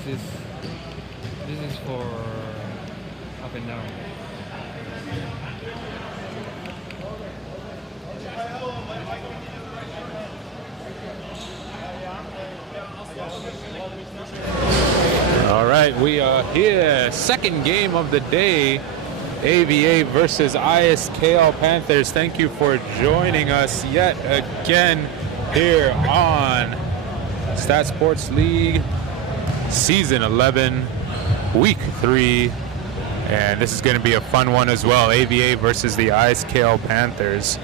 This is for up and down. All right, we are here. Second game of the day. AVA versus ISKL Panthers. Thank you for joining us yet again here on Statsports League Season 11, Week 3. And this is going to be a fun one as well. AVA versus the ISKL Panthers.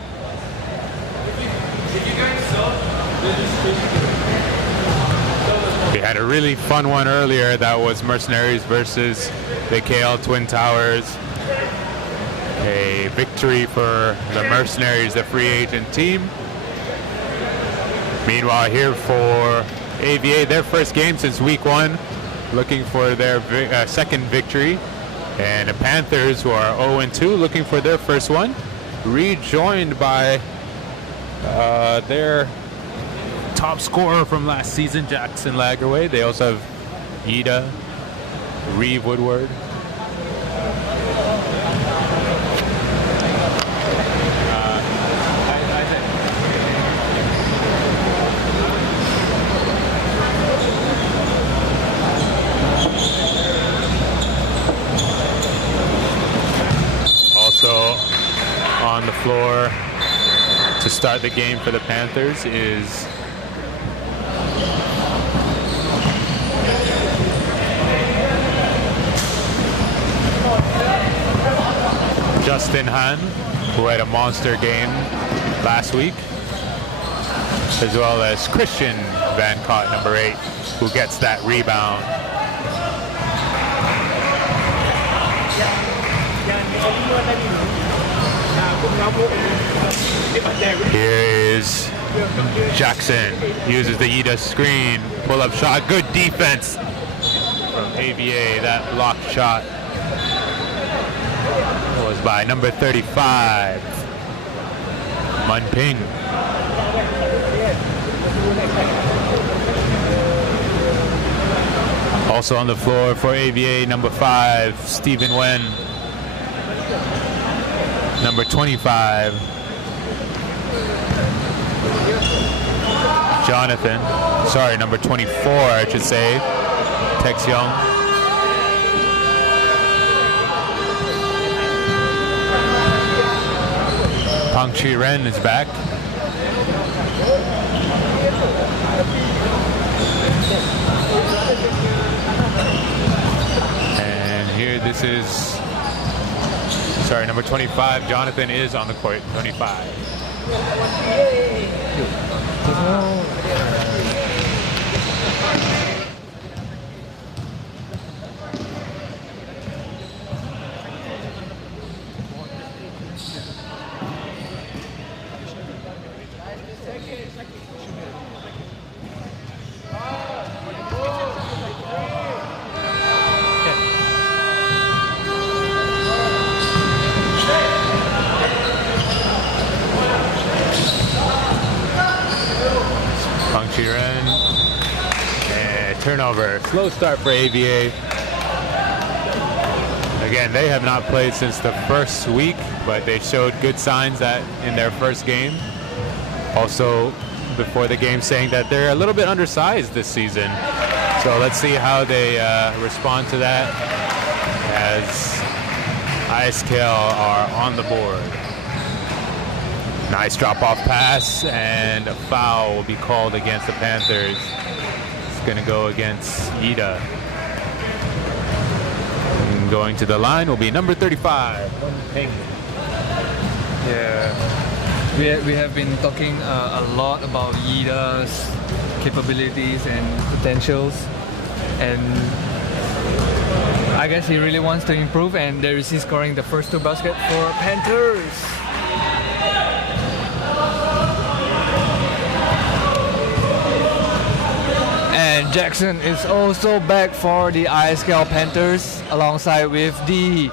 We had a really fun one earlier. That was Mercenaries versus the KL Twin Towers. A victory for the Mercenaries, the free agent team. Meanwhile, here for AVA, their first game since week 1, looking for their second victory. And the Panthers, who are 0-2, looking for their first one. Rejoined by their top scorer from last season, Jackson Lagerway. They also have Ida, Reeve Woodward. On the floor to start the game for the Panthers is Justin Hahn, who had a monster game last week, as well as Christian Van Cott, number 8, who gets that rebound. Here is Jackson, uses the Ida screen, pull-up shot, good defense from AVA. That blocked shot was by number 35, Munping. Also on the floor for AVA, number 5, Stephen Wen. Number 25, number 24, I should say, Tex Young. Pang Chi Ren is back. And here this is, number 25, Jonathan is on the court, 25. Turnover. Slow start for AVA. Again, they have not played since the first week, but they showed good signs that in their first game. Also, before the game, saying that they're a little bit undersized this season. So let's see how they respond to that as ISKL are on the board. Nice drop-off pass, and a foul will be called against the Panthers. Going to go against Ida. And going to the line will be number 35. Yeah. We have been talking a lot about Yida's capabilities and potentials, and I guess he really wants to improve, and there is he scoring the first 2 baskets for Panthers. And Jackson is also back for the ISKL Panthers alongside with the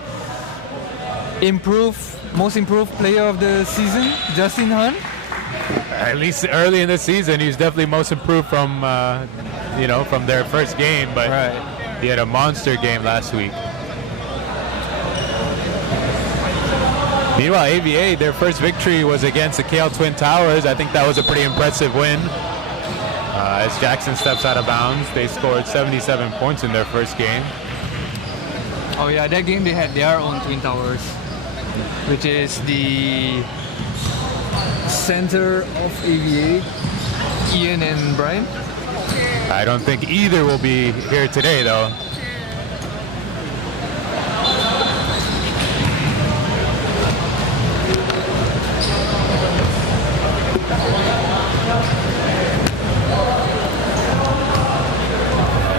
most improved player of the season, Justin Hunt. At least early in the season, he's definitely most improved from, from their first game, but he had a monster game last week. Meanwhile, AVA, their first victory was against the KL Twin Towers. I think that was a pretty impressive win. As Jackson steps out of bounds, they scored 77 points in their first game. Oh yeah, that game they had their own Twin Towers, which is the center of AVA, Ian and Brian. I don't think either will be here today, though.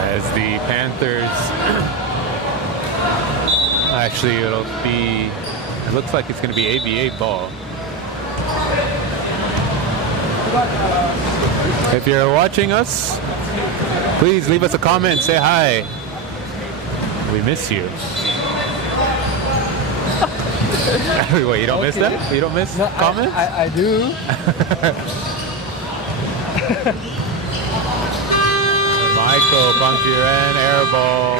As the Panthers, actually, it looks like it's going to be AVA ball. If you're watching us, please leave us a comment, say hi. We miss you. Wait, you don't miss that? You don't miss comments? I do. Michael, Bangjiren, airball.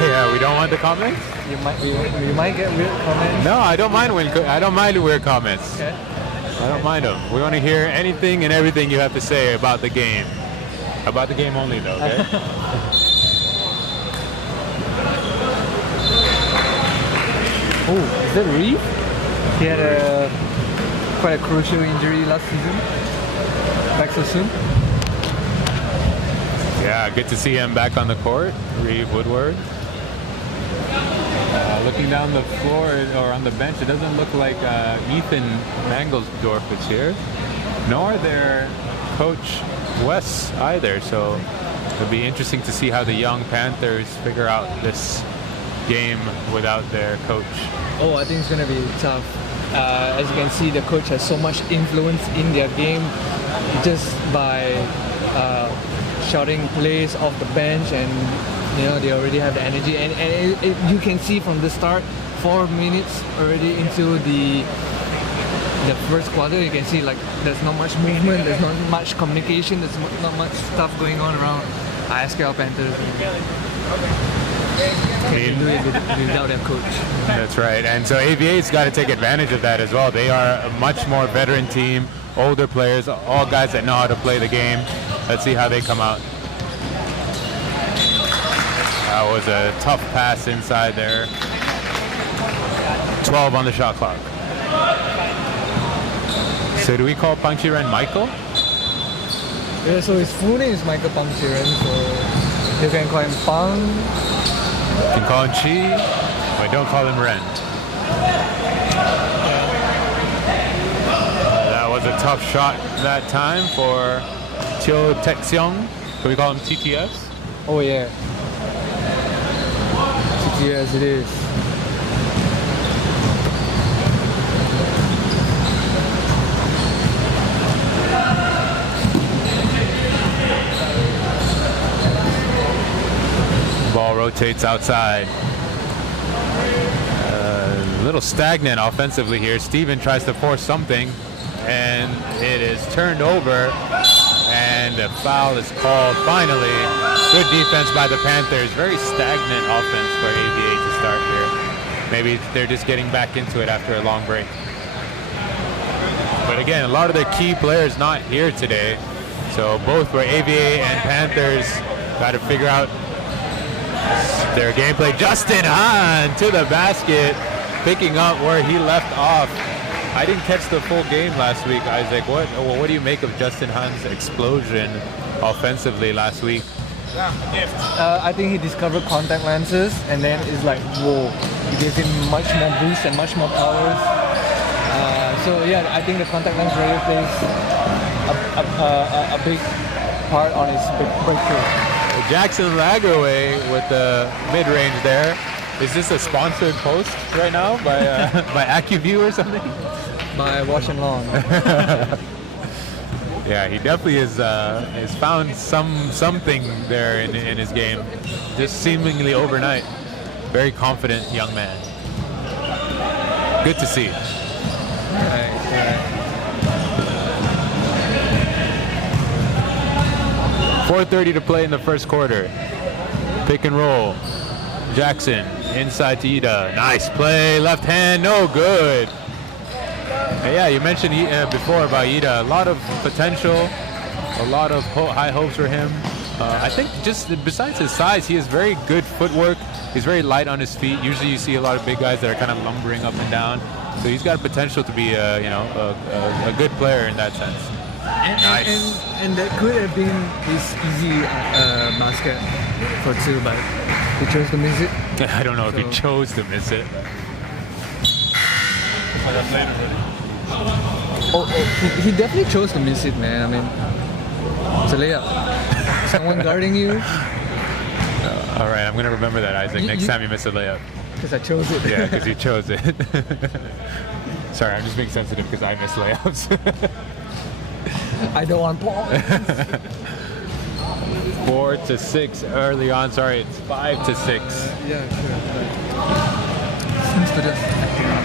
Yeah, we don't want the comments? You might get weird comments. No, I don't mind weird comments. Okay. I don't mind them. We want to hear anything and everything you have to say about the game. About the game only, though, okay? Oh, is that Reeve? He had quite a crucial injury last season. Back so soon. Yeah, good to see him back on the court. Reeve Woodward. Looking down the floor or on the bench, it doesn't look like Ethan Mangelsdorf is here, nor their coach Wes either. So it'll be interesting to see how the young Panthers figure out this game without their coach. Oh, I think it's going to be tough. As you can see, the coach has so much influence in their game just by shouting plays off the bench, and they already have the energy, and you can see from the start, 4 minutes already into the first quarter, you can see like there's not much movement, there's not much communication, there's not much stuff going on around ISKL Panthers. Can do it without their coach. That's right, and so AVA's got to take advantage of that as well. They are a much more veteran team, older players, all guys that know how to play the game. Let's see how they come out. That was a tough pass inside there. 12 on the shot clock. So do we call Pangjiren Michael? Yeah, so his full name is Michael Pangjiren, so you can call him Pang. You can call him Chi, but don't call him Ren. That was a tough shot that time for Teo Texiong. Can we call him TTS? Oh yeah. TTS it is. Ball rotates outside. A little stagnant offensively here. Steven tries to force something, and it is turned over, and a foul is called finally. Good defense by the Panthers. Very stagnant offense for AVA to start here. Maybe they're just getting back into it after a long break. But again, a lot of their key players not here today. So both for AVA and Panthers got to figure out their gameplay. Justin Hahn to the basket, picking up where he left off. I didn't catch the full game last week, Isaac. What do you make of Justin Hahn's explosion offensively last week? I think he discovered contact lenses, and then it's like, whoa, it gives him much more boost and much more powers. So yeah, I think the contact lens really plays a big part on his breakthrough. Jackson Lagerway with the mid-range there. Is this a sponsored post right now by by AccuView or something? By Wash and Lawn. Yeah, he definitely has found something there in his game, just seemingly overnight. Very confident young man. Good to see. Right. 4:30 to play in the first quarter. Pick and roll. Jackson inside to Ida. Nice play. Left hand, no good. And yeah, you mentioned before about Ida. A lot of potential, a lot of high hopes for him. I think just besides his size, he has very good footwork. He's very light on his feet. Usually you see a lot of big guys that are kind of lumbering up and down. So he's got potential to be a good player in that sense. Nice. And that could have been his easy basket for two, but he chose to miss it. I don't know if he chose to miss it. He definitely chose to miss it, man. I mean, it's a layup. Someone guarding you. All right, I'm going to remember that, Isaac, next time you miss a layup. Because I chose it. Yeah, because you chose it. Sorry, I'm just being sensitive because I miss layups. I don't want points. 4-6 early on. Sorry, it's 5-6. Yeah, sure. Seems to just acting up.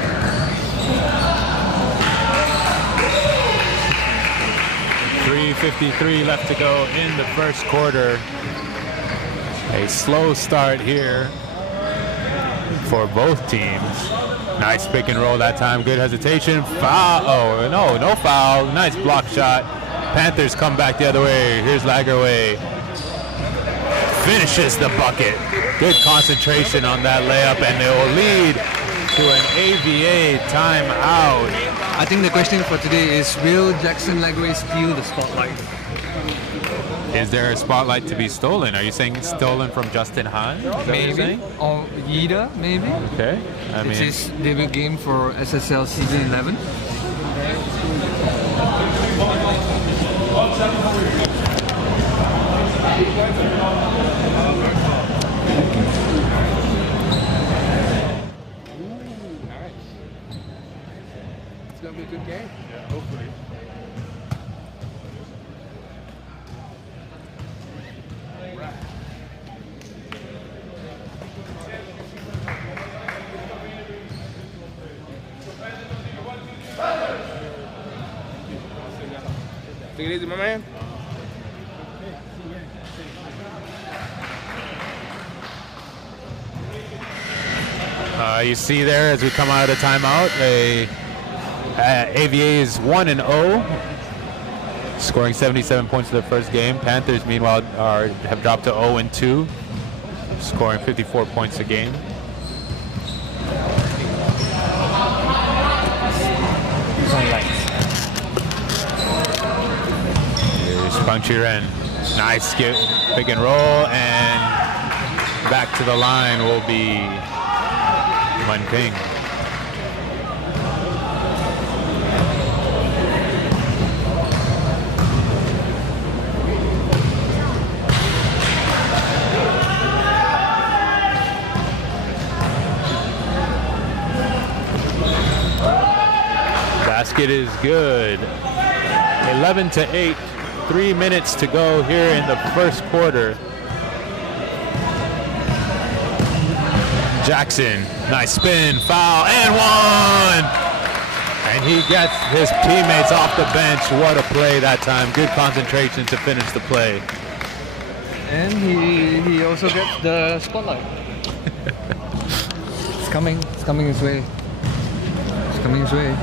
3:53 left to go in the first quarter. A slow start here for both teams. Nice pick and roll that time. Good hesitation. Foul. Oh, no foul. Nice block shot. Panthers come back the other way. Here's Lagerway. Finishes the bucket. Good concentration on that layup, and it will lead to an AVA timeout. I think the question for today is, will Jackson Lagerway steal the spotlight? Is there a spotlight to be stolen? Are you saying stolen from Justin Hahn? Is that what you're saying? Or Yida, maybe? Okay. It's his debut game for SSL season 11. It's going to be a good game. Yeah, hopefully. Take it easy, my man. You see there as we come out of the timeout, AVA is 1-0, scoring 77 points in their first game. Panthers, meanwhile, have dropped to 0-2, scoring 54 points a game. Here's Pang Chiren. Nice skip, pick and roll, and back to the line will be Man Ping. Basket is good. 11-8. 3 minutes to go here in the first quarter. Jackson, nice spin, foul, and one! And he gets his teammates off the bench. What a play that time. Good concentration to finish the play. And he also gets the spotlight. It's coming his way. It's coming his way.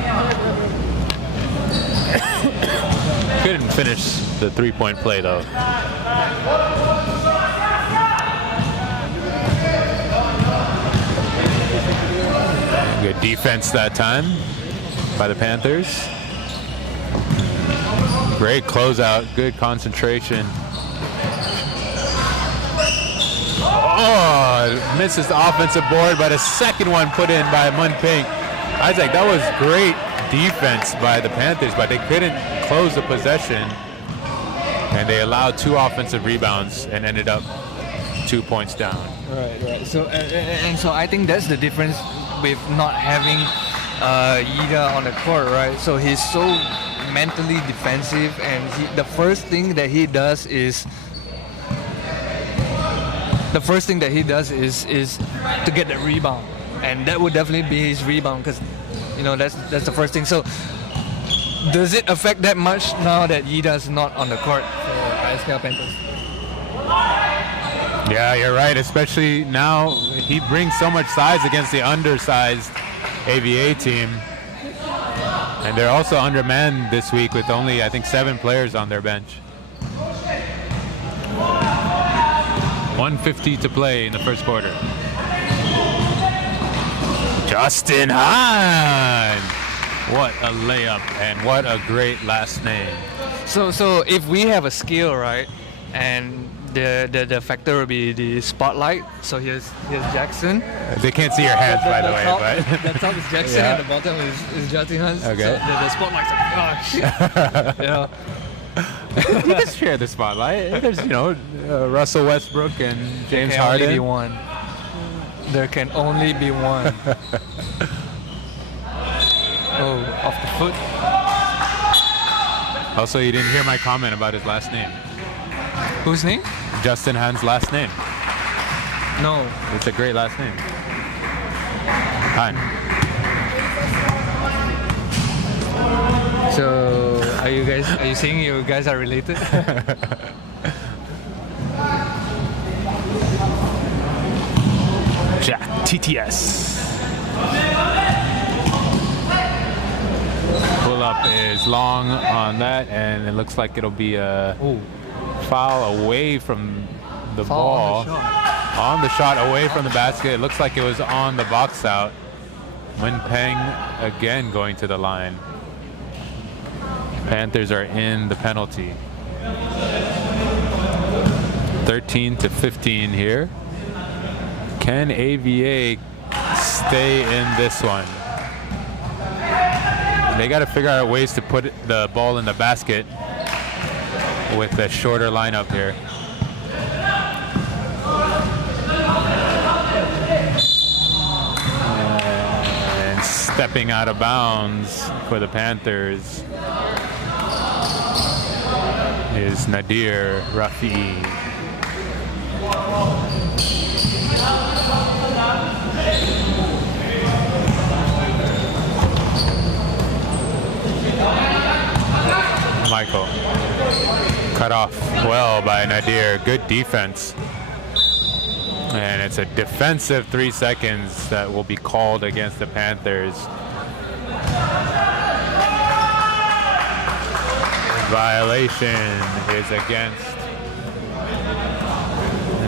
Couldn't finish the three-point play though. Good defense that time by the Panthers. Great closeout, good concentration. Oh, misses the offensive board, but a second one put in by Mun Ping. Isaac, that was great defense by the Panthers, but they couldn't close the possession, and they allowed 2 offensive rebounds and ended up 2 points down. Right. So so I think that's the difference with not having Yida on the court, right? So he's so mentally defensive, and the first thing that he does is to get the rebound, and that would definitely be his rebound, because that's the first thing. So does it affect that much now that Yida's not on the court for ISKL Panthers? Yeah, you're right, especially now he brings so much size against the undersized AVA team. And they're also undermanned this week with only, I think, 7 players on their bench. 1:50 to play in the first quarter. Justin Hahn! What a layup, and what a great last name. So if we have a skill, right, and the factor will be the spotlight. So here's Jackson. They can't see your hands, by the way. Top, but the top is Jackson, and the bottom is Justin Hahn. Okay. So the spotlight's like, oh shit. You just share the spotlight. There's, Russell Westbrook and James Harden. There can only be one. Oh, off the foot. Also, you didn't hear my comment about his last name. Whose name? Justin Hahn's last name. No. It's a great last name. Hahn. So, are you saying you guys are related? Jack TTS. Pull up is long on that, and it looks like it'll be a foul away from the ball. On the shot away from the basket. It looks like it was on the box out. Win Peng again going to the line. Panthers are in the penalty. 13-15 here. Can AVA stay in this one? They got to figure out ways to put the ball in the basket with a shorter lineup here. And stepping out of bounds for the Panthers is Nadir Rafi. Michael. Cut off well by Nadir. Good defense. And it's a defensive 3 seconds that will be called against the Panthers. Violation is against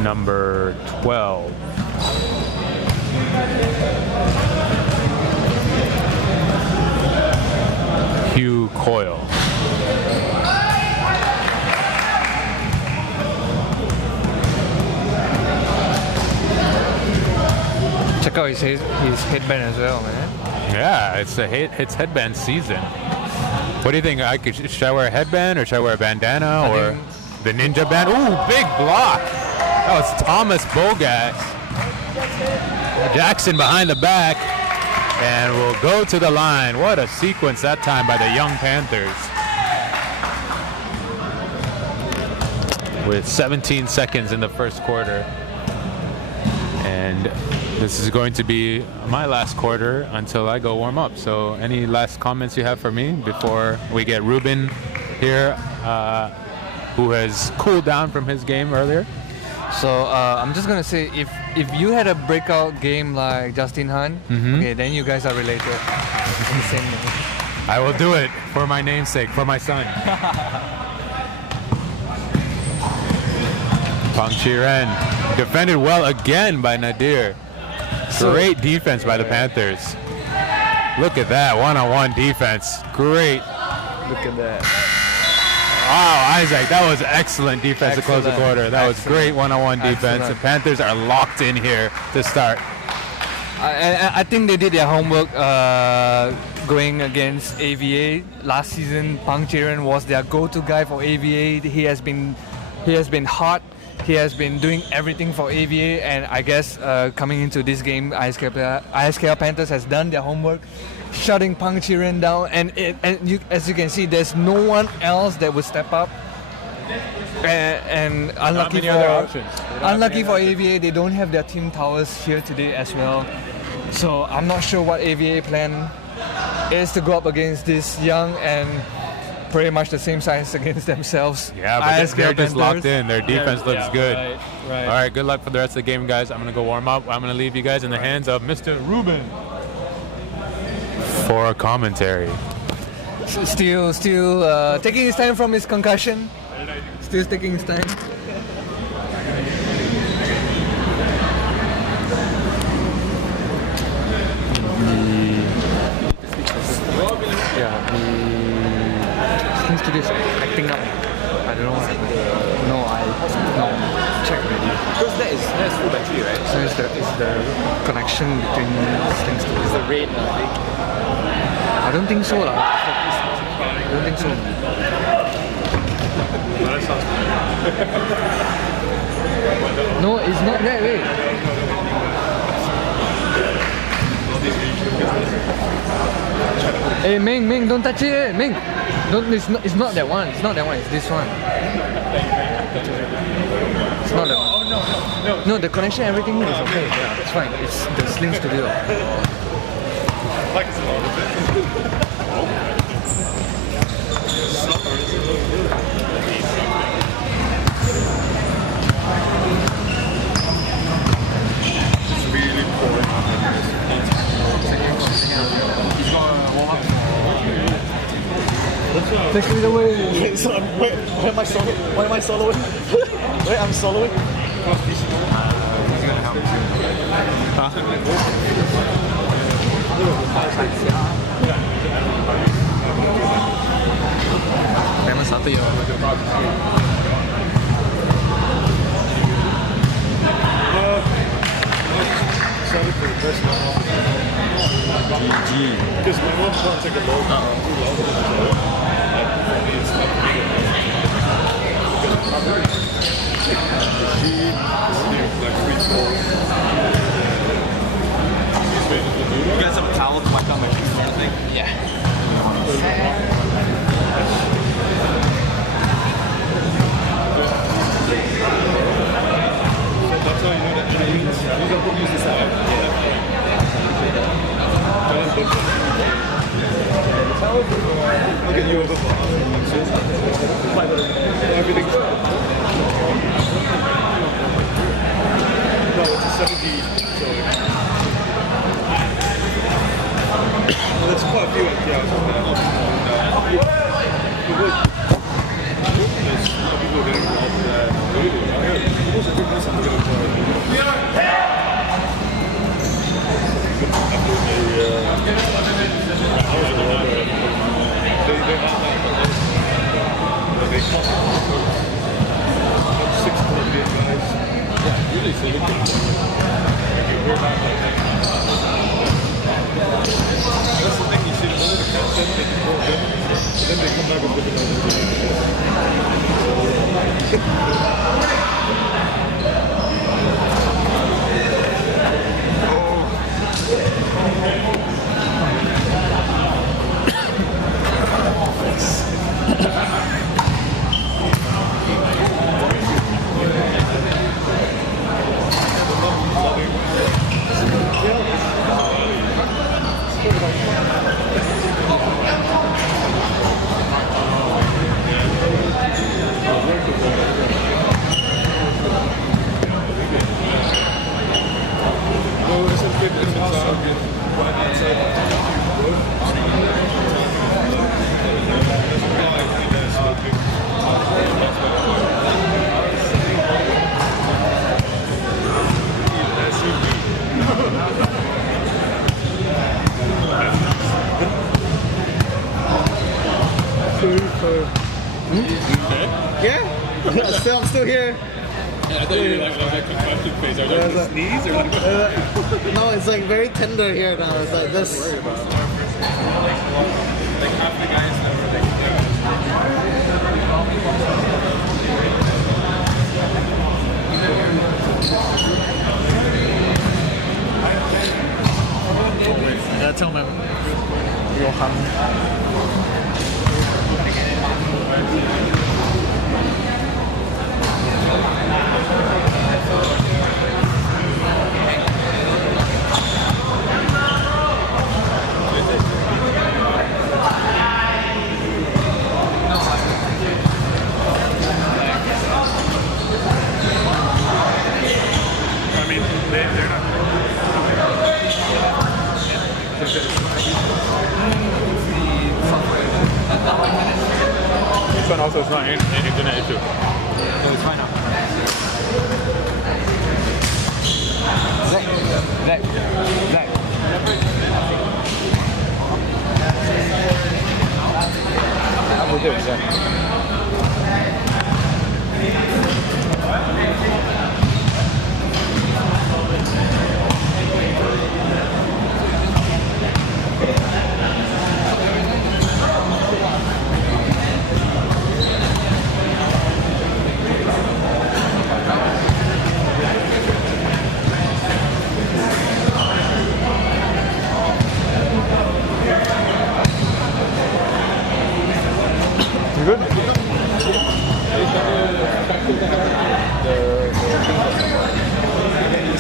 number 12. Hugh Coyle. Check out his headband as well, man. Yeah, it's headband season. What do you think? Should I wear a headband, or should I wear a bandana, or the ninja band? Ooh, big block. That was Thomas Bogas. Jackson behind the back, and will go to the line. What a sequence that time by the young Panthers. With 17 seconds in the first quarter. And this is going to be my last quarter until I go warm up. So any last comments you have for me before we get Ruben here, who has cooled down from his game earlier? So I'm just gonna say, if you had a breakout game like Justin Hahn, okay, then you guys are related. In the same name. I will do it for my namesake, for my son. Pang Chi-ren defended well again by Nadir. Great defense by the Panthers. Look at that one-on-one defense. Great. Look at that. Wow, Isaac, that was excellent defense to close the quarter. That was great one-on-one defense. The Panthers are locked in here to start. I think they did their homework going against AVA. Last season, Pang Jiren was their go-to guy for AVA. He has been hot. He has been doing everything for AVA, and I guess coming into this game, ISKL Panthers has done their homework, shutting Pang Jiren down. And as you can see, there's no one else that would step up. And unlucky for AVA, they don't have their team towers here today as well. So I'm not sure what AVA plan is to go up against this young and pretty much the same size against themselves. Yeah, but they're just locked in. Their defense looks good. Right. All right, good luck for the rest of the game, guys. I'm going to go warm up. I'm going to leave you guys in the hands of Mr. Ruben for a commentary. Still taking his time from his concussion. Still taking his time. Seems to be acting up. I don't know what happened. No, checked already. Because that's full battery, right? So it's the connection between things. It's the rain, I think. I don't think so, lah. I don't think so. No, it's not that way. Hey Ming, don't touch it, Ming. Don't. It's not that one. It's not that one. It's this one. It's not that one. No, the connection, everything is okay. Yeah, it's fine. It's the Sling Studio. Take me away. Wait, so where am I soloing? Why am I soloing? Wait, I'm soloing? He's gonna help you. Memang satu ya. Sorry for the first one. GG. Because my mom can't take a load. You got some towel to wipe out my feet or anything? Yeah. That's how you know that means you don't use this side. I'll get you over for everything's no, it's a 70, so well, there's quite a few empty houses there. There's people getting robbed there. Really? I heard there's a good person getting robbed. They caught 6 Colombian guys. Yeah, really, so look at that's the thing, you see, the moment the catch them, they just walk in, and then they come back and look at Yeah? I'm still here. I thought you were like concussion face. Are you like sneeze or like? No, it's like very tender here now. It's like this. Like half the guys never I gotta tell my Johan. I mean, they're not. This one also is not an internet issue. No, it's fine now. Zach. We'll do it, Zach. You good?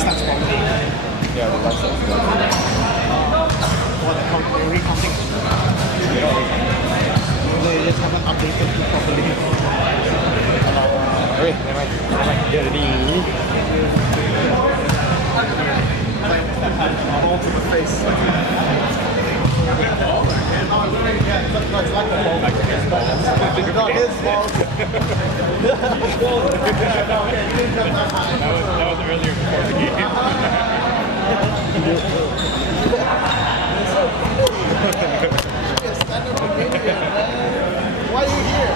Statsports. Yeah, the license. They're recounting. They just haven't updated it properly. Wait, never mind. Get ready. Ball to the face. It's not his fault. That was earlier before the game. Why are you here?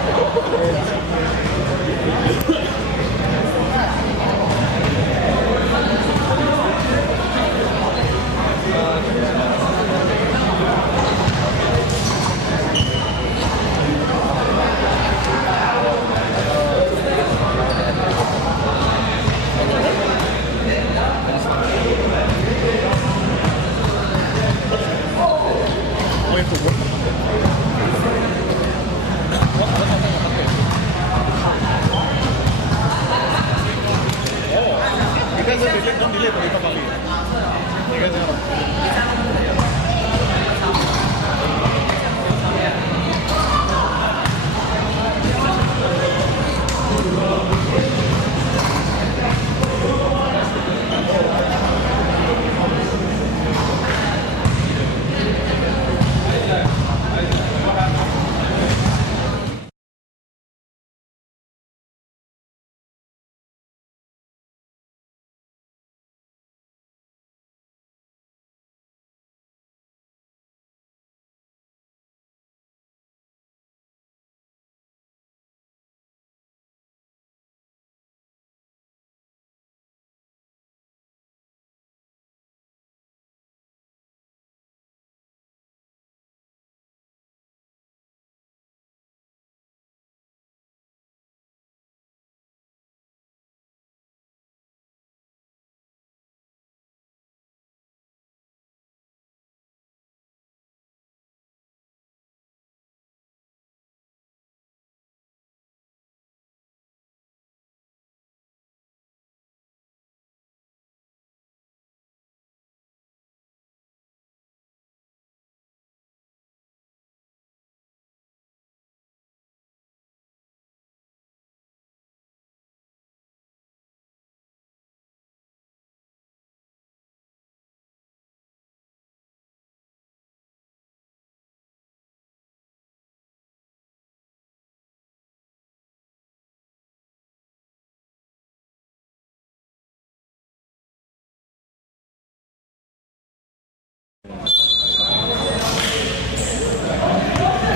Don't delay for later, Bali. You guys are.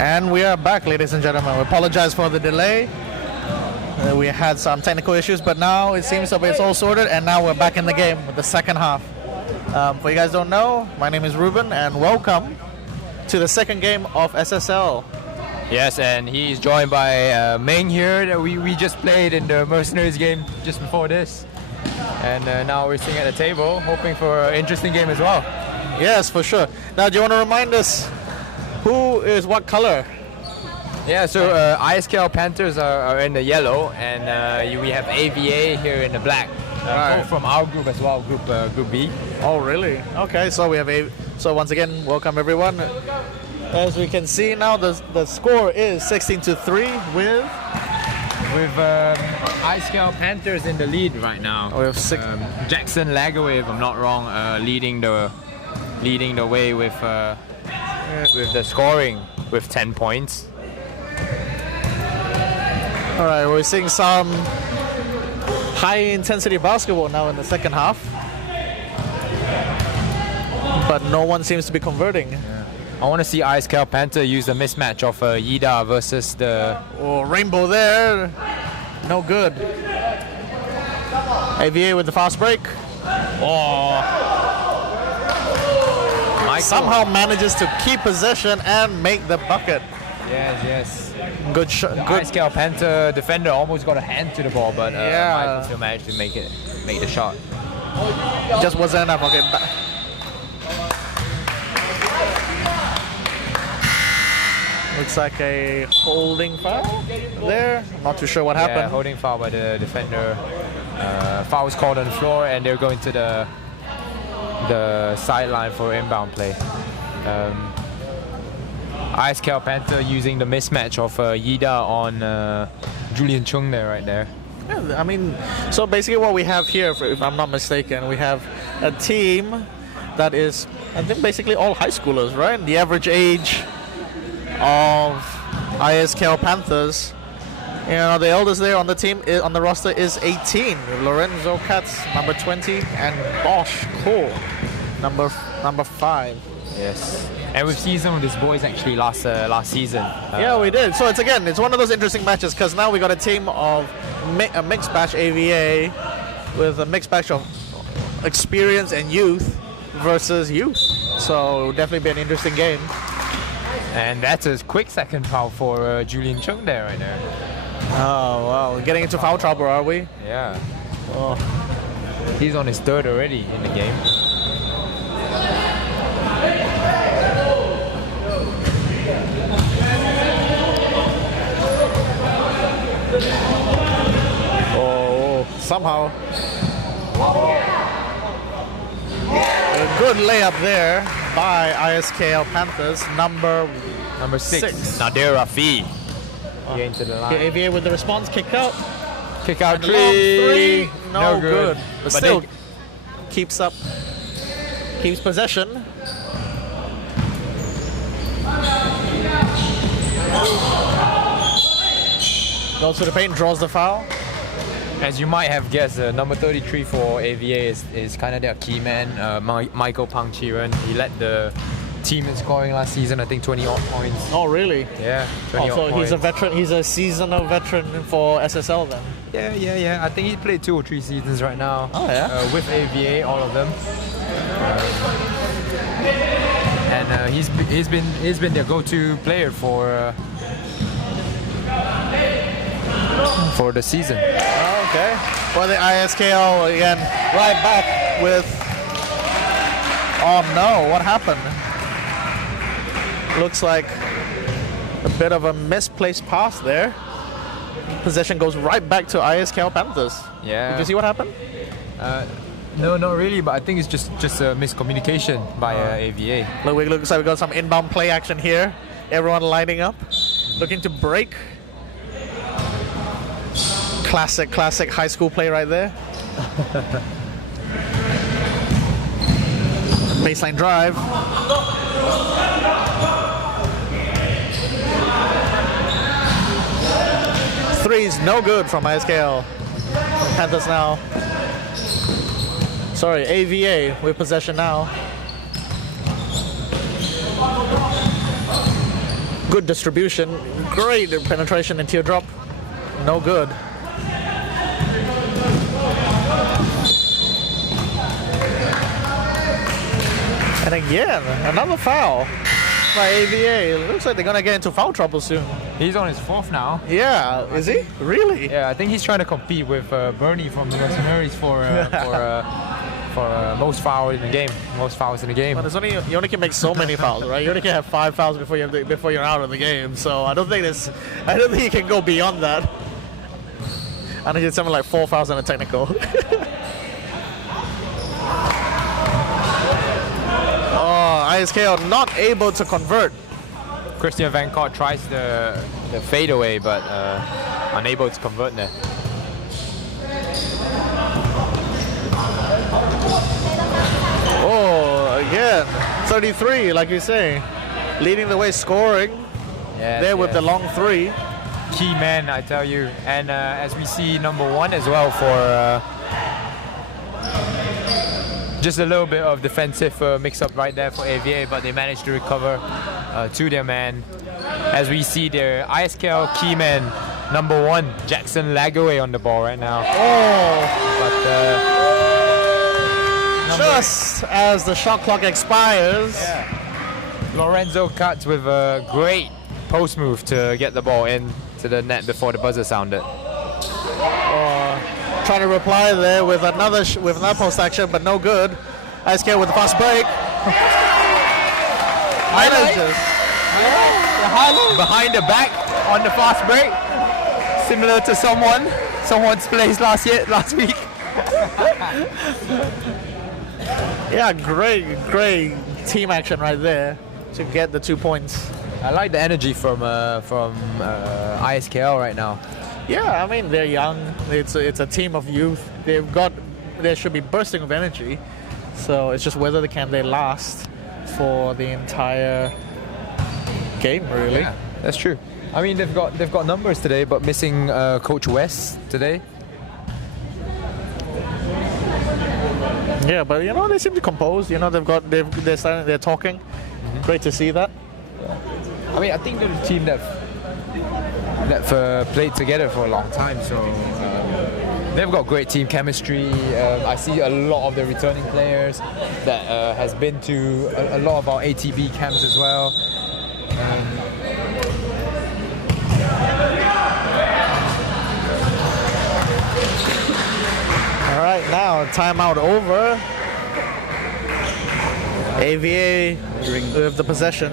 And we are back, ladies and gentlemen. We apologize for the delay. We had some technical issues, but now it seems that it's all sorted, and now we're back in the game with the second half. For you guys don't know, my name is Ruben, and welcome to the second game of SSL. Yes, and he's joined by Ming here that we just played in the Mercenaries game just before this. And now we're sitting at the table, hoping for an interesting game as well. Yes, for sure. Now, do you want to remind us who is what color? Yeah, so ISKL Panthers are in the yellow, and we have AVA here in the black. Both from our group as well, Group B. Oh, really? Okay, so we have so once again, welcome everyone. As we can see now, the score is 16-3 with ISKL Panthers in the lead right now. We have Jackson Lagaway, if I'm not wrong, leading the way with the scoring with 10 points. All right, we're seeing some high-intensity basketball now in the second half, but no one seems to be converting. I want to see ISKL Panther use the mismatch of Yida versus the... Oh, rainbow there. No good. AVA with the fast break. Oh. Michael Somehow manages to keep possession and make the bucket. Yes. Good shot. Good. ISKL Panther defender almost got a hand to the ball, but Michael still managed to make the shot. Just wasn't enough. Okay. Looks like a holding foul there. Not too sure what happened. Yeah, holding foul by the defender. Foul was called on the floor, and they're going to the sideline for inbound play. ISKL Panther using the mismatch of Yida on Julian Chung there, right there. Yeah, I mean, so basically what we have here, if I'm not mistaken, we have a team that is, I think, basically all high schoolers, right? The average age of ISKL Panthers, you know, the eldest there on the team, on the roster, is 18. Lorenzo Katz, number 20, and Bosch Cole, number 5. Yes. And we've seen some of these boys actually last season. Yeah, we did. So it's one of those interesting matches, because now we got a team of a mixed batch AVA with a mixed batch of experience and youth versus youth. So definitely be an interesting game. And that's a quick second foul for Julian Chung there, right there. Oh, wow. Getting into foul trouble, are we? Yeah. Oh. He's on his third already in the game. Oh, somehow. A good layup there by ISKL Panthers, number 6. Nadir Rafi. Into the line. AVA with the response, kick out. Kick out three. No No good. good. But But still they- keeps possession. Goes to the paint, draws the foul. As you might have guessed, number 33 for AVA is kind of their key man, Michael Pangchiran. He led the team in scoring last season, I think 20 odd points. Oh, really? Yeah, 20 Oh, odd so points. he's a veteran. He's a seasonal veteran for SSL then. Yeah. I think he played 2 or 3 seasons right now. Oh, yeah? With AVA, all of them. And he's been their go-to player for the season. Oh, okay. Well, the ISKL again, right back with. Oh no! What happened? Looks like a bit of a misplaced pass there. Possession goes right back to ISKL Panthers. Yeah. Did you see what happened? No, not really, but I think it's just a miscommunication by AVA. Looks like we got some inbound play action here. Everyone lining up, looking to break. Classic high school play right there. Baseline drive. Three's no good from ISKL. Panthers now. Sorry, AVA with possession now. Good distribution. Great penetration and teardrop. No good. And again, another foul by AVA. It looks like they're gonna get into foul trouble soon. He's on his 4th now. Yeah, is he? Really? Yeah, I think he's trying to compete with Bernie from the Mercenaries for most fouls in the game. Most fouls in the game. But there's only you only can make so many fouls, right? You only can have 5 fouls before you're out of the game. So I don't think you can go beyond that. I think it's something like 4 fouls and a technical. Oh, ISKL not able to convert. Christian Van Cott tries the fadeaway, but unable to convert there. Oh, again, 33, like you say, leading the way scoring. Yeah, with the long 3. Key man, I tell you. And as we see, number 1 as well for just a little bit of defensive mix-up right there for AVA, but they managed to recover to their man. As we see their ISKL key man, number 1, Jackson Lagaway on the ball right now. Oh! But just as the shot clock expires. Yeah. Lorenzo cuts with a great post move to get the ball in to the net before the buzzer sounded. Trying to reply there with another post action, but no good. ISKL with the fast break. Behind the back on the fast break, similar to someone's plays last week. Yeah, great team action right there to get the 2 points. I like the energy from ISKL right now. Yeah, I mean they're young. It's a team of youth. They should be bursting with energy. So it's just whether they last for the entire game, really. Yeah, that's true. I mean they've got numbers today, but missing Coach West today. Yeah, but they seem to compose. They're talking. Mm-hmm. Great to see that. I mean, I think they're a team that played together for a long time, so they've got great team chemistry. I see a lot of the returning players that has been to a lot of our ATB camps as well. All right, now timeout over. AVA with the possession.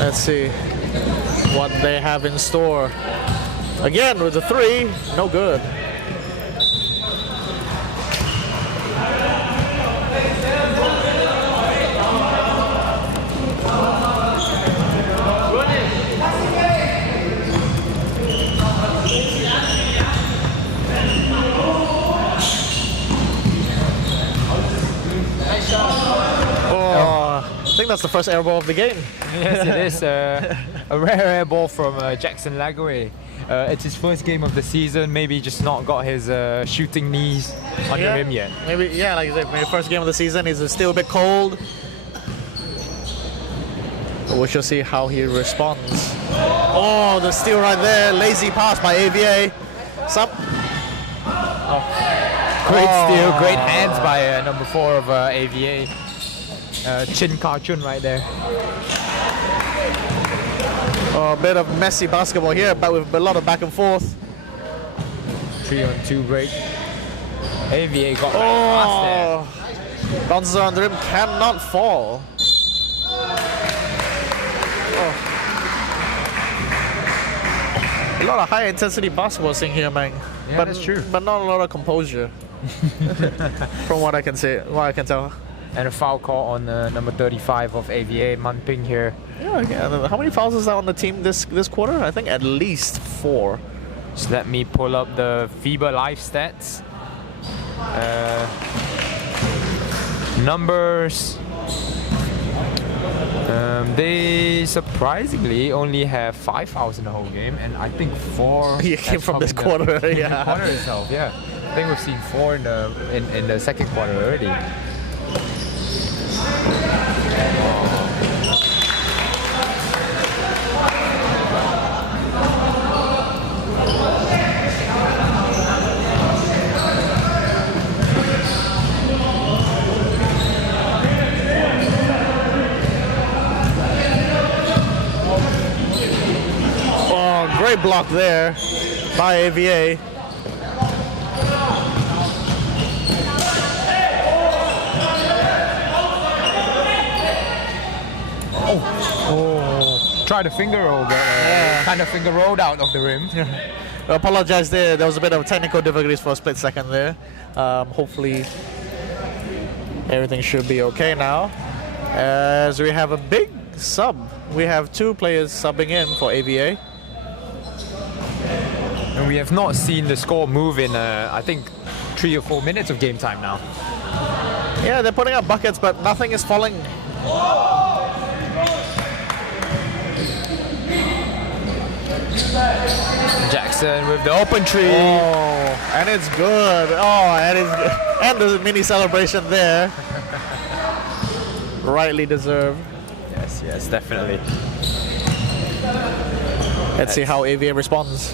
Let's see what they have in store. Again with the 3, no good. I think that's the first air ball of the game. Yes, it is. A rare air ball from Jackson Lagaway. It's his first game of the season. Maybe just not got his shooting knees on the rim yet. Maybe, yeah, like you said, maybe first game of the season. He's still a bit cold. But we shall see how he responds. Oh, the steal right there. Lazy pass by AVA. Great steal, great hands by number 4 of AVA. Chin Ka-chun right there. A bit of messy basketball here, but with a lot of back and forth. 3-on-2 break. AVA got past there. Bounces around the rim, cannot fall. A lot of high intensity basketball seeing here, man. Yeah, but that's true. But not a lot of composure. From what I can tell. And a foul call on number 35 of AVA, Man Ping here. Yeah, again, how many fouls is that on the team this quarter? I think at least 4. Just let me pull up the FIBA live stats. Numbers. They surprisingly only have 5 fouls in the whole game, and I think 4 came from this quarter. The quarter itself, yeah. I think we've seen 4 in the second quarter already. Great block there by AVA. Oh, tried a finger roll, but kind of finger rolled out of the rim. I apologize there. There was a bit of technical difficulties for a split second there. Hopefully everything should be okay now. As we have a big sub. We have 2 players subbing in for AVA. And we have not seen the score move in, I think, 3 or 4 minutes of game time now. Yeah, they're putting up buckets, but nothing is falling. Jackson with the open three. Oh, and it's good. Oh, and the mini celebration there. Rightly deserved. Yes, definitely. Let's see how AVA responds.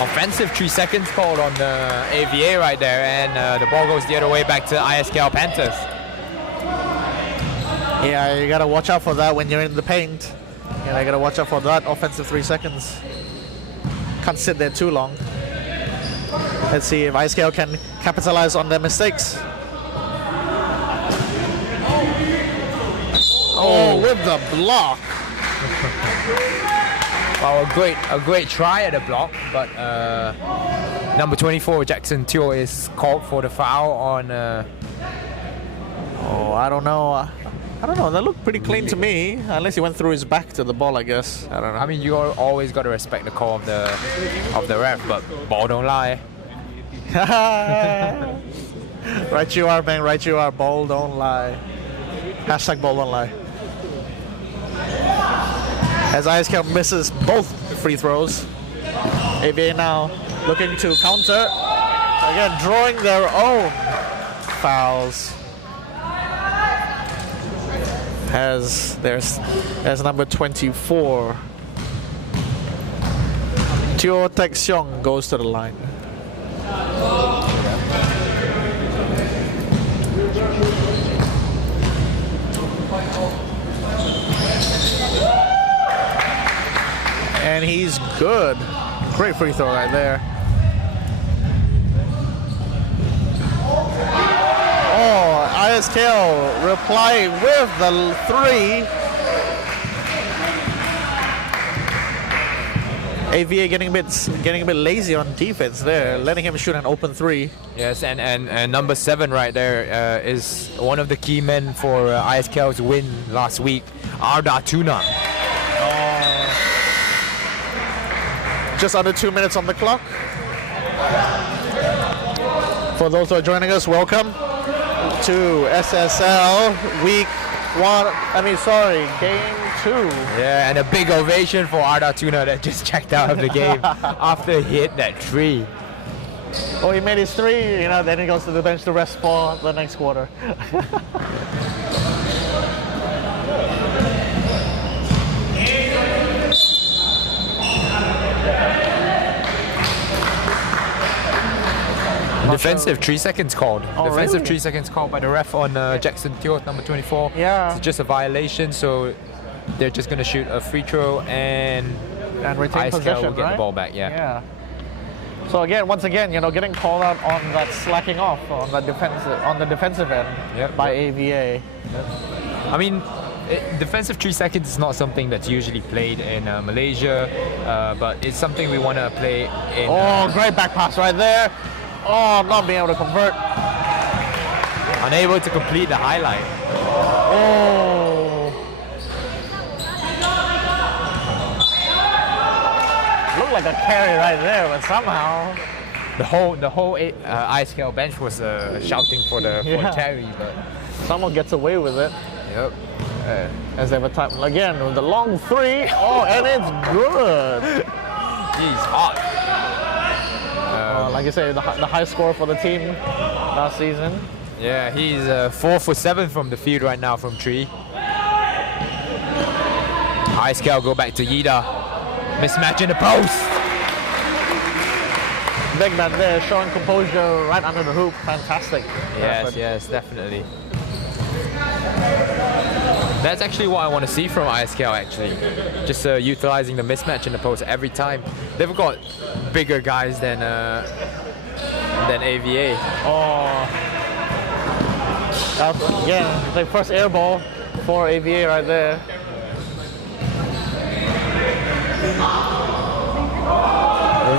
Offensive 3 seconds called on the AVA right there, and the ball goes the other way back to ISKL Panthers. Yeah, you gotta watch out for that when you're in the paint. Yeah, you gotta watch out for that offensive 3 seconds. Can't sit there too long. Let's see if ISKL can capitalize on their mistakes. Oh, with the block. Well, a great try at the block, but number 24 Jackson Teo is called for the foul on. Oh, I don't know. That looked pretty clean to me, unless he went through his back to the ball, I guess. I don't know. I mean, you always got to respect the call of the ref, but ball don't lie. Right you are, man. Right you are. Ball don't lie. Hashtag ball don't lie. As ISKL misses both free throws. AVA now looking to counter. Again, drawing their own fouls. As there's number 24. Teo Tek Seong goes to the line. And he's good. Great free throw right there. Oh, ISKL reply with the 3. AVA getting a bit lazy on defense there, letting him shoot an open 3. Yes, and number 7 right there is one of the key men for ISKL's win last week, Arda Tuna. Just under 2 minutes on the clock. For those who are joining us, welcome to SSL Week 1. Game 2. Yeah, and a big ovation for Arda Tuna that just checked out of the game after he hit that 3. Oh, he made his 3. Then he goes to the bench to rest for the next quarter. Defensive 3 seconds called. Oh, Defensive really? 3 seconds called by the ref on Jackson Teo, number 24. Yeah. It's just a violation, so they're just going to shoot a free throw and retain ISKL possession, will get right? the ball back. Yeah. So once again, getting called out on that slacking off on the defensive end by AVA. I mean, defensive 3 seconds is not something that's usually played in Malaysia, but it's something we want to play in. Oh, great back pass right there. Oh, not being able to convert. Unable to complete the highlight. Oh. Looked like a carry right there, but somehow The whole ISKL bench was shouting for the carry, but someone gets away with it. yep. As they have a time again with the long 3. Oh, and it's good. He's hot. Like you say, the high score for the team last season. Yeah, he's 4 for 7 from the field right now from 3. ISKL go back to Yida. Mismatch in the post. big man there, showing composure right under the hoop. Fantastic. effort. Yes, definitely. That's actually what I want to see from ISKL actually. Just utilizing the mismatch in the post every time. They've got bigger guys than AVA. Oh, that's, again, the first air ball for AVA right there.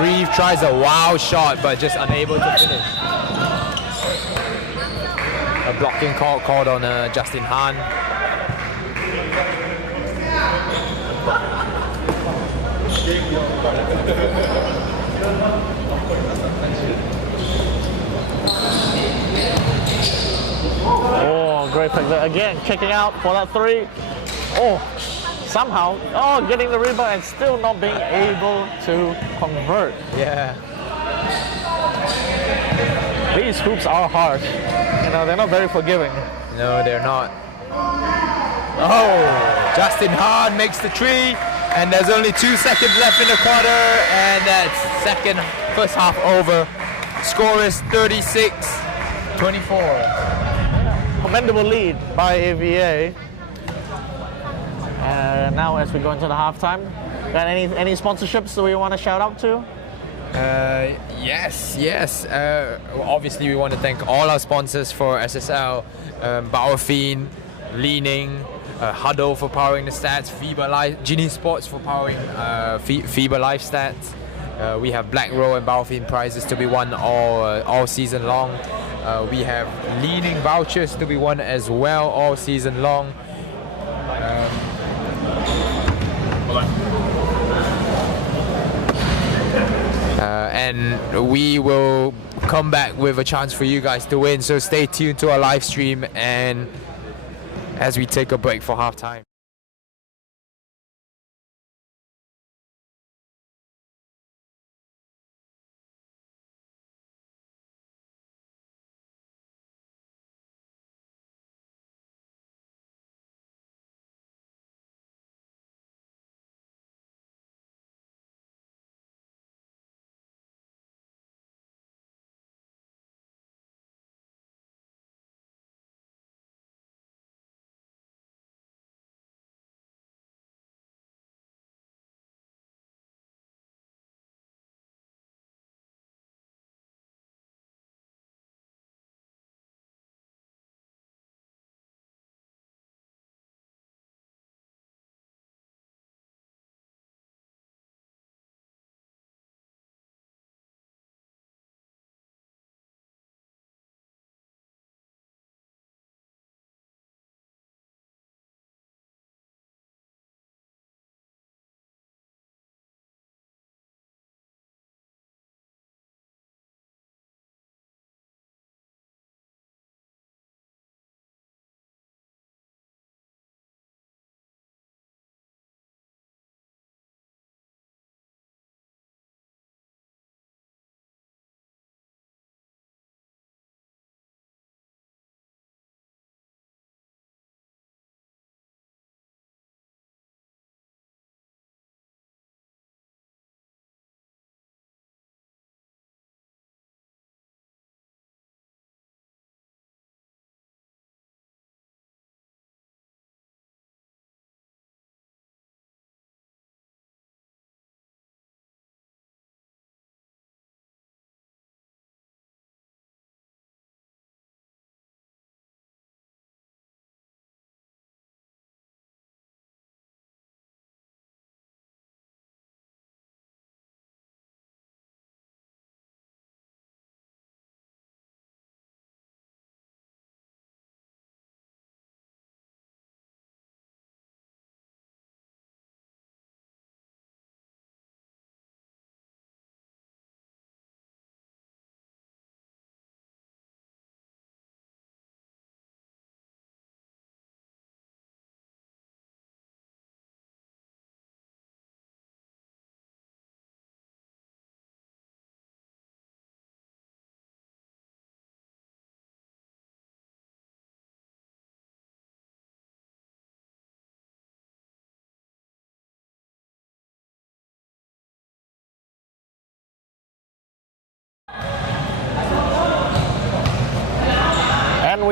Reeve tries a wow shot, but just unable to finish. A blocking call called on Justin Hahn. Oh, great pick there. Again, kicking out for that three. Oh, somehow, getting the rebound and still not being able to convert. Yeah. These hoops are harsh. They're not very forgiving. No, they're not. Oh, Justin Hahn makes the three, and there's only 2 seconds left in the quarter, and that's first half over. Score is 36-24. Commendable lead by AVA. Now as we go into the halftime, got any sponsorships that we want to shout out to? Yes. Obviously, we want to thank all our sponsors for SSL, Bauerfien, Leaning, Huddle for powering the stats, FIBA Life, Genie Sports for powering FIBA Life stats. We have Black Row and Bauerfien prizes to be won all season long. We have Leaning vouchers to be won as well all season long. And we will come back with a chance for you guys to win, so stay tuned to our live stream and as we take a break for halftime.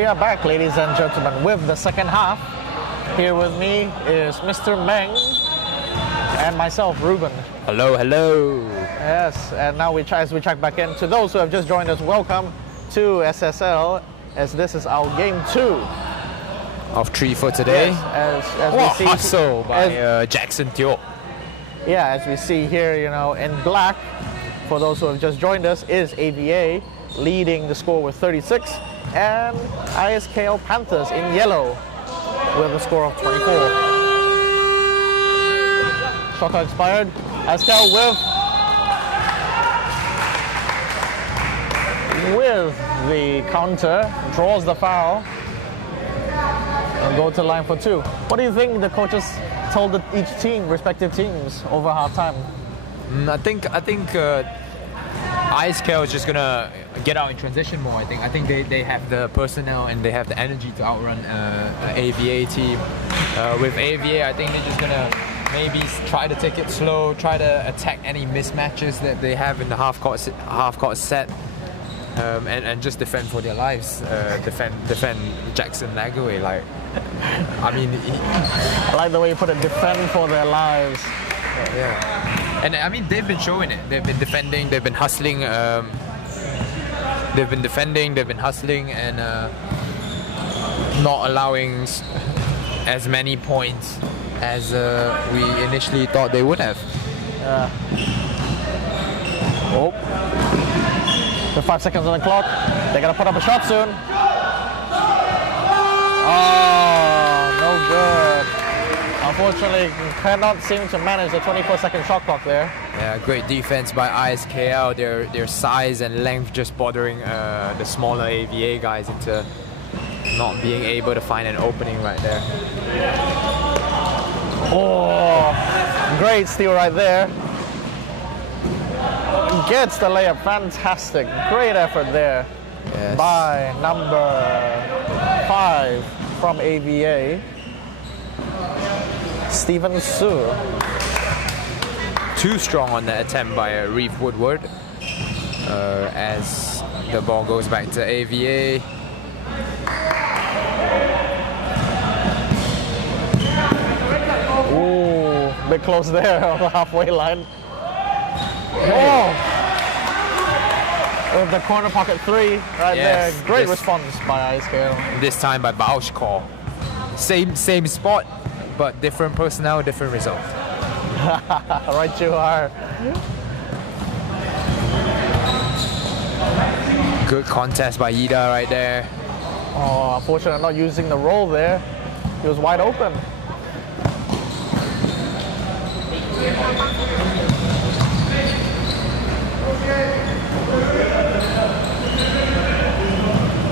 are back, ladies and gentlemen, with the second half. Here with me is Mr. Meng and myself, Ruben. Hello, hello. Yes, and now as we check back in, to those who have just joined us, welcome to SSL, as this is our game 2 of 3 for today. Yes, as What we see, hustle by Jackson Teo. Yeah, as we see here, in black, for those who have just joined us, is AVA leading the score with 36, and ISKL Panthers in yellow with a score of 24. Shot clock expired. ISKL with the counter, draws the foul, and go to the line for 2. What do you think the coaches told each team, respective teams, over halftime? I think ISKL is just gonna get out in transition more. I think they have the personnel and they have the energy to outrun AVA team. With AVA, I think they're just gonna maybe try to take it slow, try to attack any mismatches that they have in the half court set, and just defend for their lives. Defend Jackson Lagaway. I like the way you put it, defend for their lives. Yeah. And I mean, they've been showing it. They've been defending, they've been hustling. They've been defending, they've been hustling, and not allowing as many points as we initially thought they would have. With 5 seconds on the clock, they're gonna put up a shot soon. Oh, no good. Unfortunately, cannot seem to manage the 24-second shot clock there. Yeah, great defense by ISKL. Their size and length just bothering the smaller AVA guys into not being able to find an opening right there. Oh, great steal right there. Gets the layup, fantastic. Great effort there by number 5 from AVA, Stephen Su. Too strong on the attempt by Reeve Woodward as the ball goes back to AVA. Ooh, bit close there on the halfway line. Oh! With the corner pocket 3 right there. Great response by ISKL. This time by Bauschkor. Same spot, but different personnel, different result. Right you are. Good contest by Ida right there. Oh, unfortunately not using the roll there. He was wide open.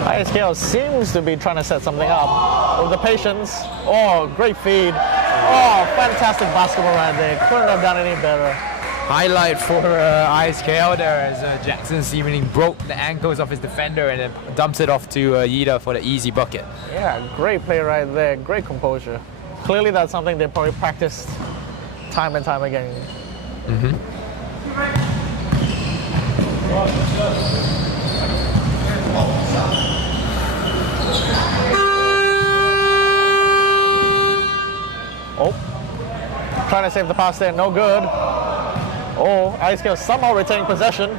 ISKL seems to be trying to set something up with the patience. Oh, great feed. Oh, fantastic basketball right there. Couldn't have done any better. Highlight for ISKL there as Jackson seemingly broke the ankles of his defender and then dumps it off to Yida for the easy bucket. Yeah, great play right there. Great composure. Clearly that's something they probably practiced time and time again. Oh, trying to save the pass there, no good. Oh, ISKL somehow retaining possession.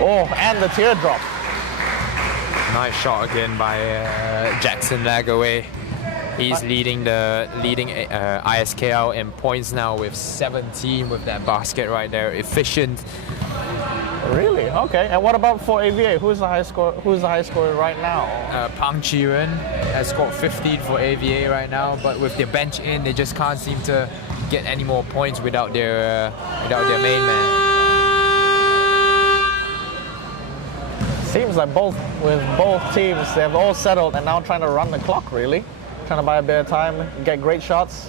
Oh, and the teardrop. Nice shot again by Jackson Lagaway. He's leading ISKL in points now with 17 with that basket right there. Efficient. Really? Okay. And what about for AVA? Who's the high scorer right now? Pang Chiren has scored 15 for AVA right now, but with their bench in, they just can't seem to get any more points without their main man. Seems like with both teams, they've all settled and now trying to run the clock really. Trying to buy a bit of time, get great shots.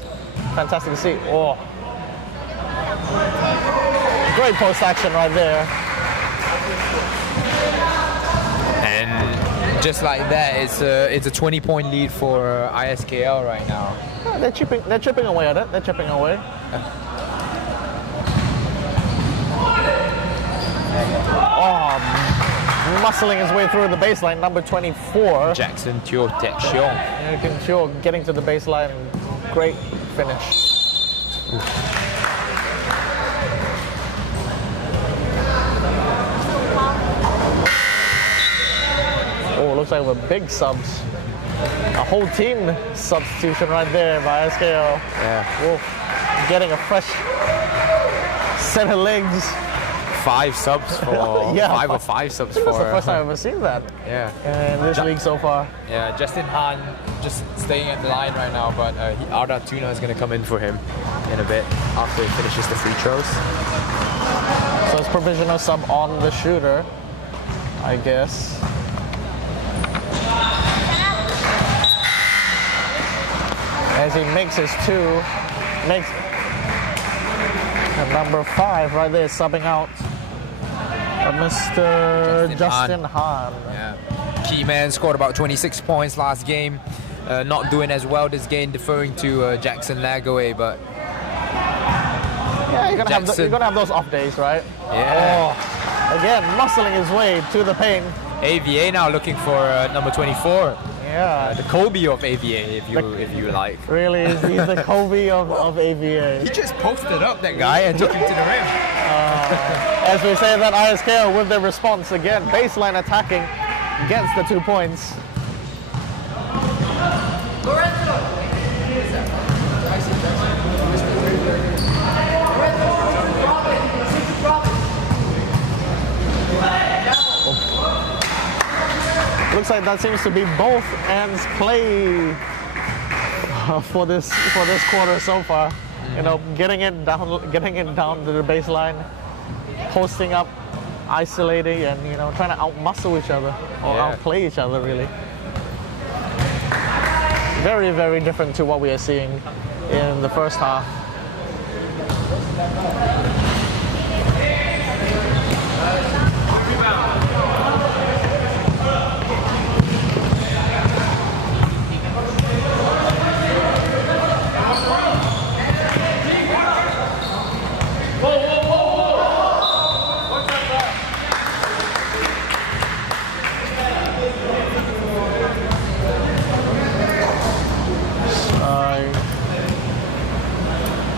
Fantastic to see. Oh. Great post action right there. And just like that, it's a 20-point lead for ISKL right now. Yeah, they're chipping away at it. They're chipping away. Oh, muscling his way through the baseline, number 24. Jackson Teo Tek Xiong. American Teo getting to the baseline. Great finish. Oh, looks like we're big subs. A whole team substitution right there by ISKL. Yeah. Wolf getting a fresh set of legs. 5 subs for Yeah, 5 subs That's the for. first time I've ever seen that Yeah. in this league so far. Yeah, Justin Han just staying at the line right now, but Arda Tuna is going to come in for him in a bit after he finishes the free throws. So it's provisional sub on the shooter, I guess. As he makes his 2, makes and number 5 right there subbing out. Mr. Justin Han. Yeah. Key man scored about 26 points last game. Not doing as well this game, deferring to Jackson Lagoe, but yeah, you're gonna have those off days, right? Yeah. Oh, again, muscling his way to the paint. AVA now looking for number 24. Yeah, The Kobe of AVA, if you like. really, he's the Kobe of AVA. He just posted up that guy and took him to the rim. As we say that ISKL with their response again, baseline attacking gets the 2 points. Looks like that seems to be both ends play for this quarter so far. You know, getting it down to the baseline, posting up, isolating, and trying to outmuscle each other or outplay each other really. Very, very different to what we are seeing in the first half.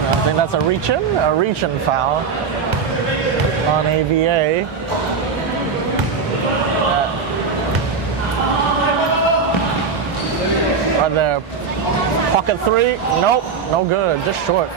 I think that's a reach-in foul on AVA. Right there, pocket 3, nope, no good, just short.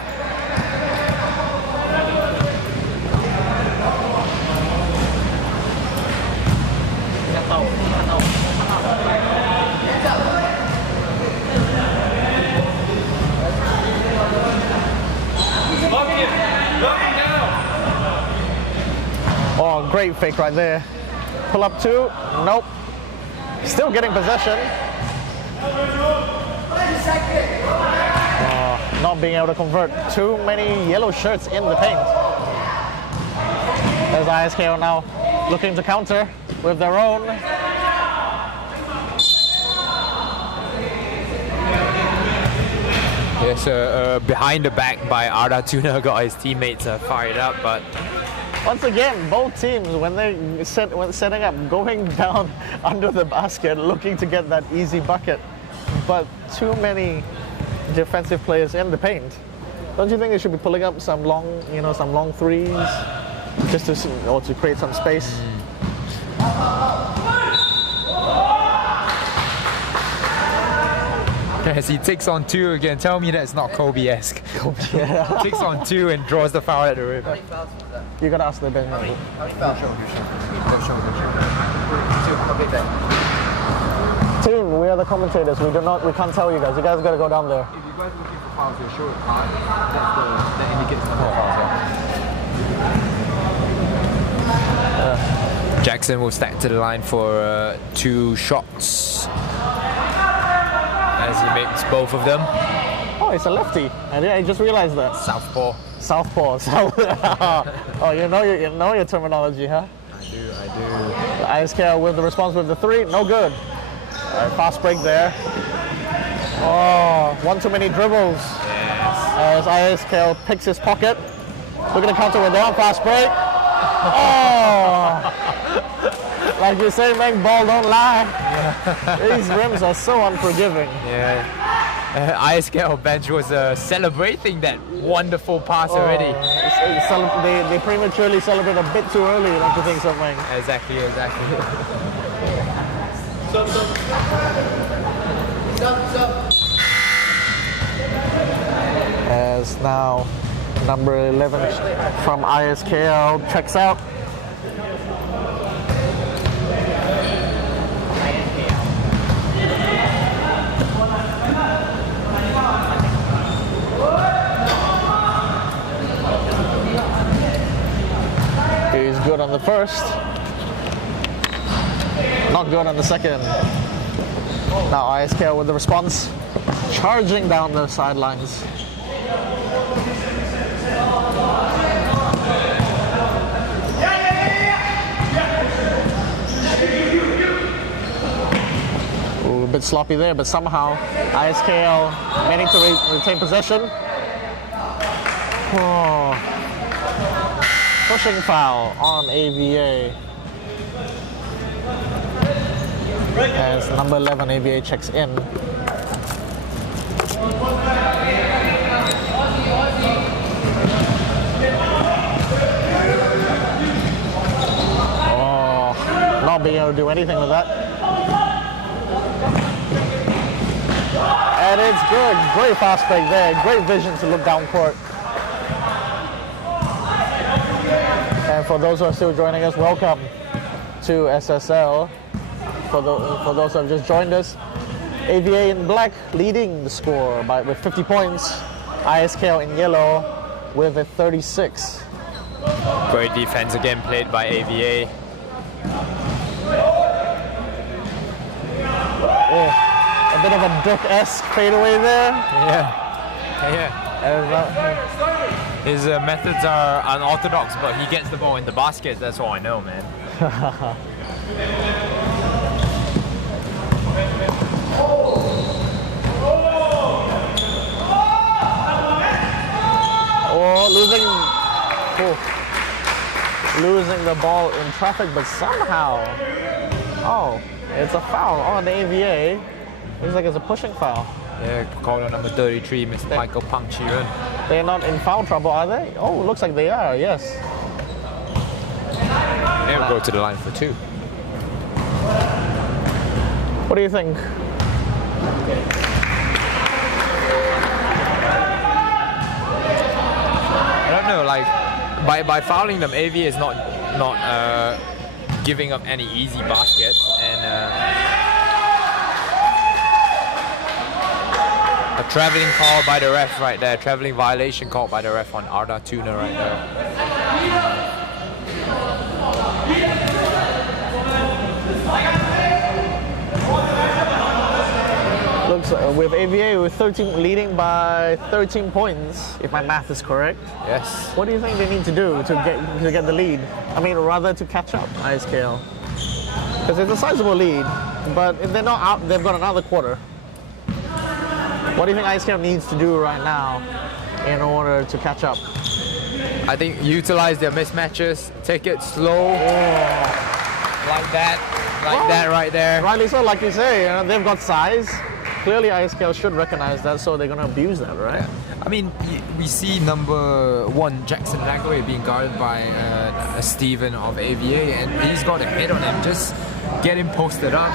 Oh, great fake right there. Pull up 2, nope. Still getting possession. Not being able to convert. Too many yellow shirts in the paint. As ISKL now looking to counter with their own. Yes, behind the back by Arda Tuna got his teammates fired up, but Once again, both teams, when setting up, going down under the basket, looking to get that easy bucket, but too many defensive players in the paint. Don't you think they should be pulling up some long threes, just to create some space? as he takes on 2 again, tell me that's not Kobe-esque. Yeah. Takes on 2 and draws the foul at the rim. You gotta ask the bench. Team, we are the commentators. We can't tell you guys. You guys gotta go down there. If you guys are looking for fouls, you're short card. That indicates the fouls. Jackson will stack to the line for 2 shots as he makes both of them. Oh, it's a lefty. I just realized that. Southpaw. Southpaw. Oh, you know your terminology, huh? I do. ISKL with the response with the 3, no good. All right, fast break there. Oh, one too many dribbles. As ISKL picks his pocket. Looking to counter with their own fast break. Oh! Like you say, man, ball don't lie. These rims are so unforgiving. Yeah. ISKL bench was celebrating that wonderful pass already. They prematurely celebrate a bit too early, don't you think so, man? Exactly. As now number 11 from ISKL checks out. He's good on the first. Not good on the second. Now ISKL with the response, charging down the sidelines. Ooh, a bit sloppy there, but somehow ISKL managing to retain possession. Oh. Pushing foul on AVA. As number 11 AVA checks in. Oh, not being able to do anything with that. And it's good. Great fast break there. Great vision to look down court. And for those who are still joining us, welcome to SSL. For those who have just joined us, AVA in black leading the score with 50 points. ISKL in yellow with a 36. Great defense again played by AVA. Oh, a bit of a Duck-esque fadeaway there. Yeah. His methods are unorthodox, but he gets the ball in the basket. That's all I know, man. Losing the ball in traffic, but somehow, it's a foul on the AVA. Looks like it's a pushing foul. Yeah, called on number 33, Mr. Michael Pang Chiren. They're not in foul trouble, are they? Oh, looks like they are, yes. They'll go to the line for 2. What do you think? I don't know, like by fouling them, AVA is not giving up any easy baskets, and a traveling call by the ref right there, traveling violation called by the ref on Arda Tuna right there. Looks with AVA with 13 leading by 13 points, if my math is correct. Yes. What do you think they need to do to get the lead? I mean, rather to catch up, ISKL. Because it's a sizable lead, but if they're not out, they've got another quarter. What do you think ISKL needs to do right now in order to catch up? I think utilize their mismatches, take it slow, like that right there. Rightly so, like you say, they've got size. Clearly ISKL should recognize that, so they're going to abuse that, right? I mean, we see number 1, Jackson Lagway, being guarded by Steven of AVA, and he's got a hit on him. Just get him posted up,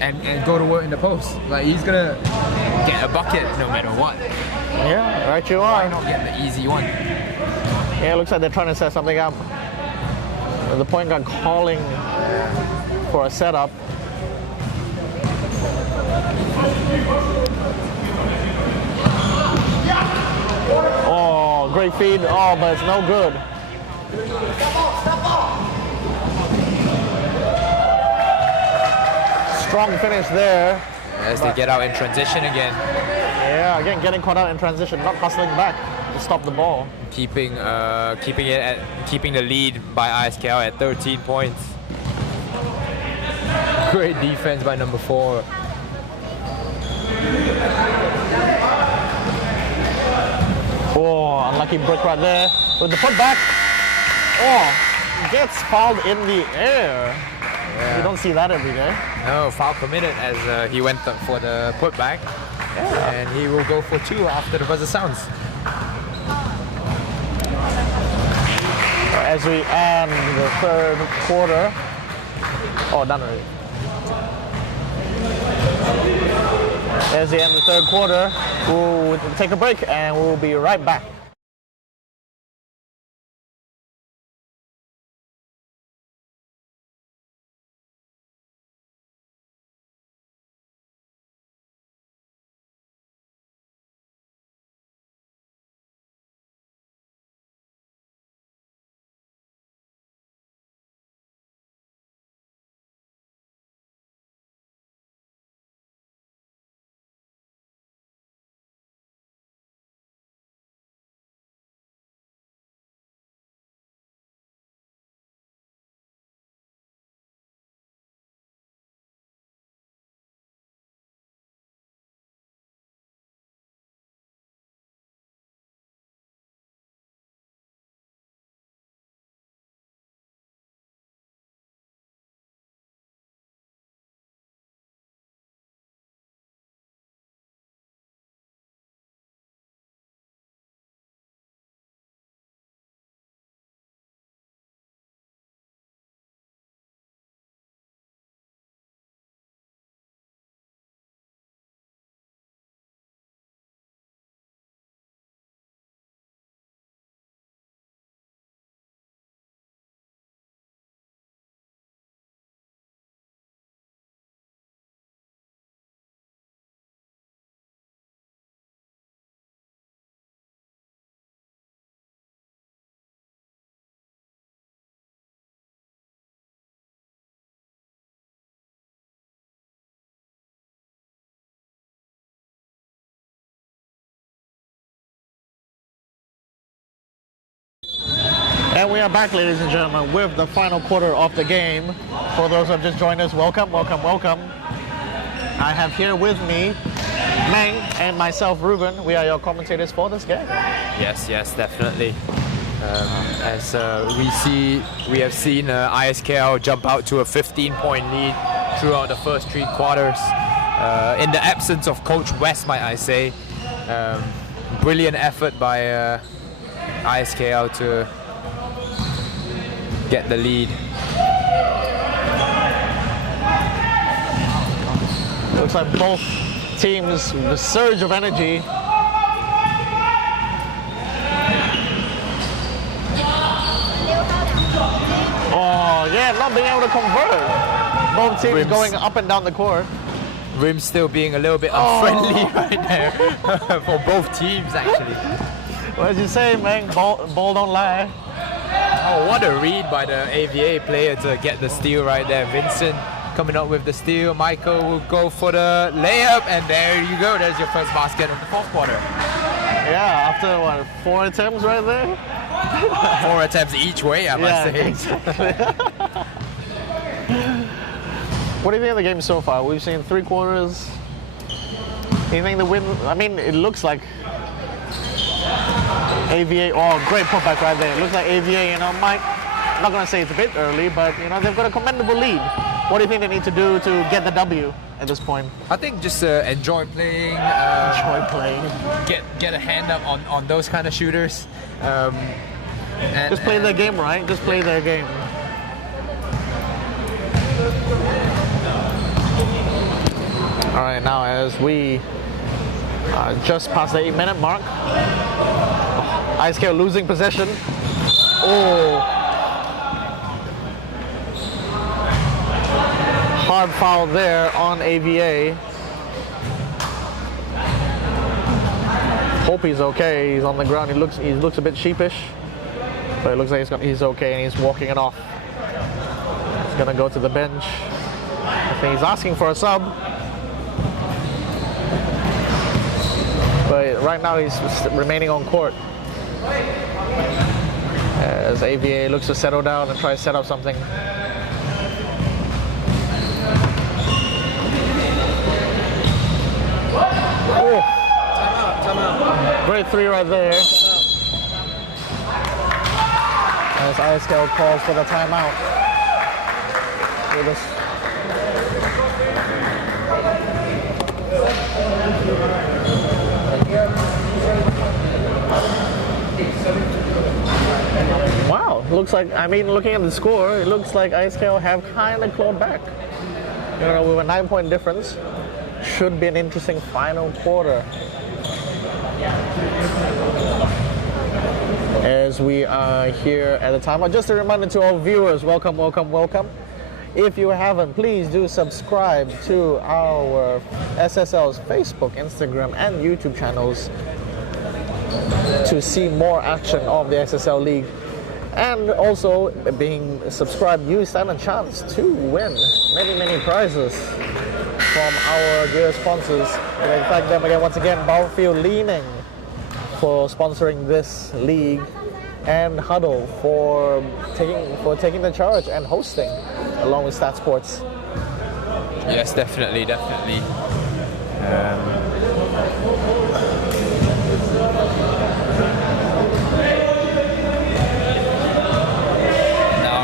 and go to work in the post. Like, he's gonna get a bucket no matter what. Yeah, right you are. Why not get the easy one? Yeah, it looks like they're trying to set something up. The point guard calling for a setup. Oh, great feed. Oh, but it's no good. Strong finish there. As they get out in transition again. Yeah, again getting caught out in transition, not hustling back to stop the ball. Keeping the lead by ISKL at 13 points. Great defense by number 4. Oh, unlucky break right there with the putback. Oh, gets fouled in the air. You don't see that every day. No, foul committed as he went up for the putback. And he will go for 2 after the buzzer sounds. As we end the third quarter. Oh, done already. As we end the third quarter, we'll take a break and we'll be right back. And we are back, ladies and gentlemen, with the final quarter of the game. For those who have just joined us, welcome, welcome, welcome. I have here with me Meng and myself, Ruben. We are your commentators for this game. Yes, definitely. As we have seen ISKL jump out to a 15-point lead throughout the first 3 quarters. In the absence of Coach West, might I say. Brilliant effort by ISKL to get the lead. Looks like both teams, the surge of energy. Oh yeah, not being able to convert. Both teams going up and down the court. Rim still being a little bit unfriendly right there for both teams actually. What did you say, man? Ball don't lie. Oh, what a read by the AVA player to get the steal right there. Vincent coming up with the steal. Michael will go for the layup, and there you go. There's your first basket of the fourth quarter. Yeah, after what, 4 attempts right there? 4 attempts each way, I must say. Exactly. What do you think of the game so far? We've seen 3 quarters. Do you think the win? I mean, it looks like AVA. Oh, great putback right there. It looks like AVA, you know, might, I'm not gonna say it's a bit early, but you know, they've got a commendable lead. What do you think they need to do to get the W at this point? I think just enjoy playing. Enjoy playing. Get a hand up on those kind of shooters. And just play their game, right? Just play their game. All right, now as we just past the 8-minute mark, ISKL losing possession. Oh, hard foul there on AVA. Hope he's okay. He's on the ground. He looks a bit sheepish, but it looks like he's okay and he's walking it off. He's gonna go to the bench. I think he's asking for a sub. But right now he's remaining on court as AVA looks to settle down and try to set up something. Oh. Great 3 right there. As ISKL calls for the timeout. With us. Wow, looks like, I mean, looking at the score, it looks like ISKL have kind of clawed back. You know, with a 9-point difference, should be an interesting final quarter. As we are here at the timeout, just a reminder to all viewers, welcome, welcome, welcome. If you haven't, please do subscribe to our SSL's Facebook, Instagram, and YouTube channels to see more action of the SSL League. And also, being subscribed, you stand a chance to win many, many prizes from our dear sponsors. And in thank them again, once again, Battlefield Leaning for sponsoring this league, and Huddle for taking the charge and hosting, along with Statsports. Yes, definitely. Now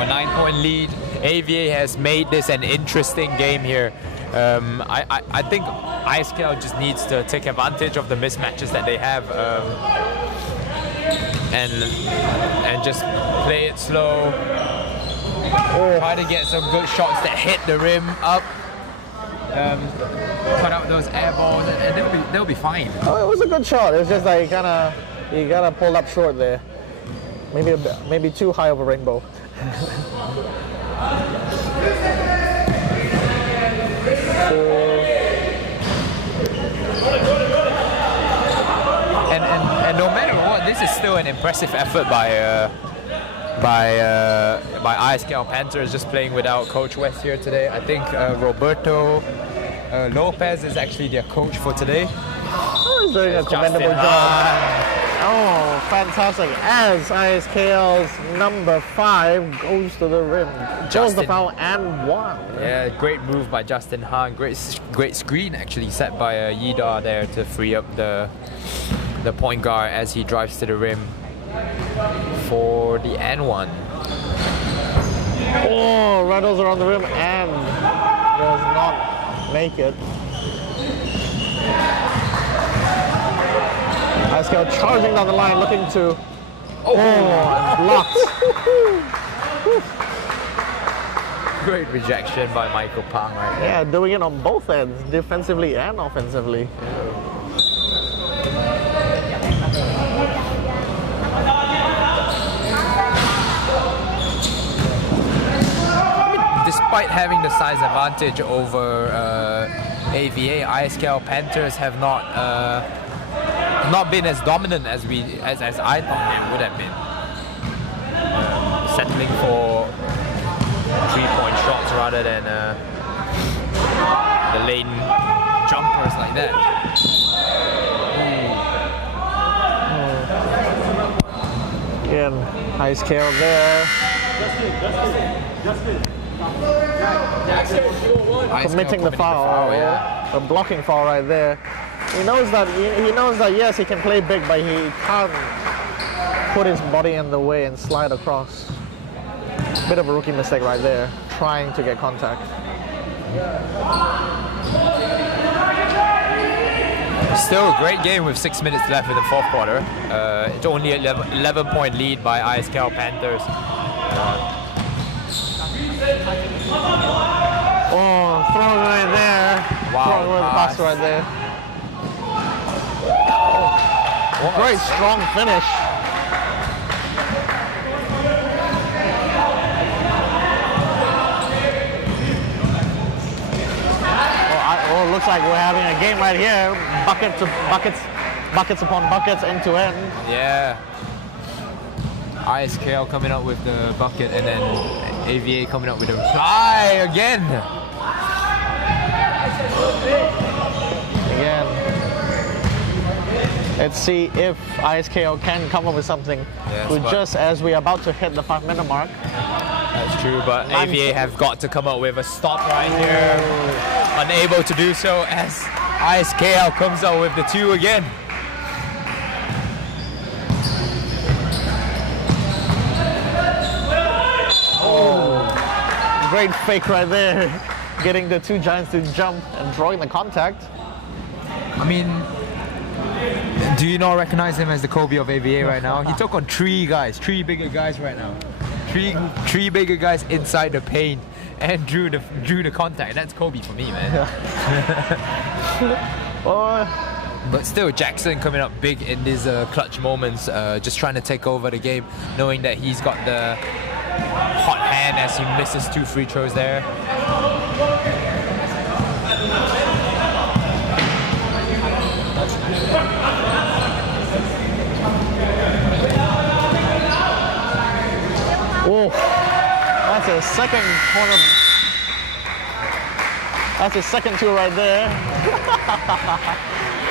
a 9-point lead. AVA has made this an interesting game here. I think ISKL just needs to take advantage of the mismatches that they have, and just play it slow. Try to get some good shots that hit the rim up. Cut out those air balls, and they'll be fine. Oh, it was a good shot. It was just like you gotta pull up short there. Maybe too high of a rainbow. And no matter what, this is still an impressive effort by ISKL Panthers, just playing without Coach West here today. I think Roberto Lopez is actually their coach for today. Oh, he's doing a commendable job. Oh, fantastic. As ISKL's number 5 goes to the rim. Just the foul and 1. Yeah, great move by Justin Han. Great screen actually set by Yida there to free up the point guard as he drives to the rim for the N1. Oh, rattles around the rim and does not make it. ISKL charging down the line, looking to... and blocked. Great rejection by Michael Pang right there. Yeah, doing it on both ends, defensively and offensively. Despite having the size advantage over AVA, ISKL Panthers have not been as dominant as I thought they would have been. Settling for 3-point shots rather than the lane jumpers like that. Again, ISKL there. Committing the foul, a blocking foul right there. He knows that yes, he can play big, but he can't put his body in the way and slide across. Bit of a rookie mistake right there, trying to get contact. Still a great game with 6 minutes left in the fourth quarter. It's only an 11-point lead by ISKL Panthers. Oh, throwing right there. Wow, throwing away the pass right there. Great strong finish. Oh, looks like we're having a game right here. Buckets upon buckets, end to end. Yeah. ISKL coming up with the bucket, and then AVA coming up with a reply again. Let's see if ISKL can come up with something. Yes, just as we're about to hit the 5-minute mark. That's true, but AVA have got to come up with a stop right here. Unable to do so as ISKL comes out with the 2 again. great fake right there, getting the two Giants to jump and drawing the contact. I mean, do you not recognize him as the Kobe of AVA right now? He took on three bigger guys right now. Three bigger guys inside the paint and drew the contact. That's Kobe for me, man. But still, Jackson coming up big in these clutch moments, just trying to take over the game, knowing that he's got the hot hand as he misses 2 free throws there. Oh, that's a second corner. That's a second two right there.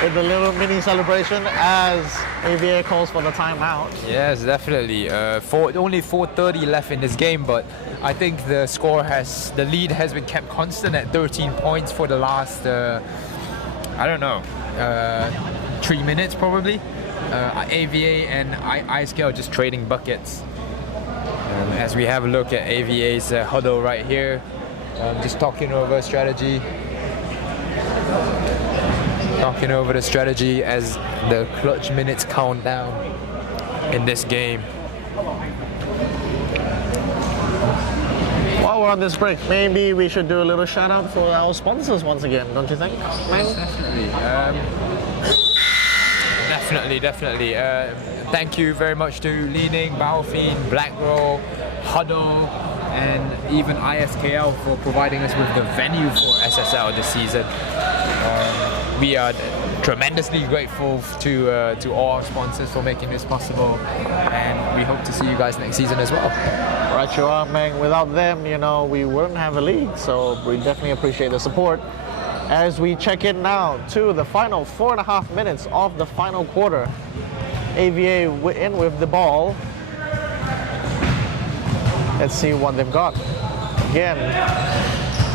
With the little mini celebration as AVA calls for the timeout. Yes, definitely. Only 4:30 left in this game, but I think the lead has been kept constant at 13 points for the last, I don't know, 3 minutes probably. AVA and ISKL just trading buckets. As we have a look at AVA's huddle right here, just talking over strategy. Talking over the strategy as the clutch minutes count down in this game. While we're on this break, maybe we should do a little shout out for our sponsors once again, don't you think? Definitely. Thank you very much to Leaning, Baofin, Black Roll, Huddle, and even ISKL for providing us with the venue for SSL this season. We are tremendously grateful to all our sponsors for making this possible, and we hope to see you guys next season as well. Right you are, man. Without them, you know, we wouldn't have a league, so we definitely appreciate the support. As we check in now to the final 4.5 minutes of the final quarter. AVA in with the ball. Let's see what they've got. Again,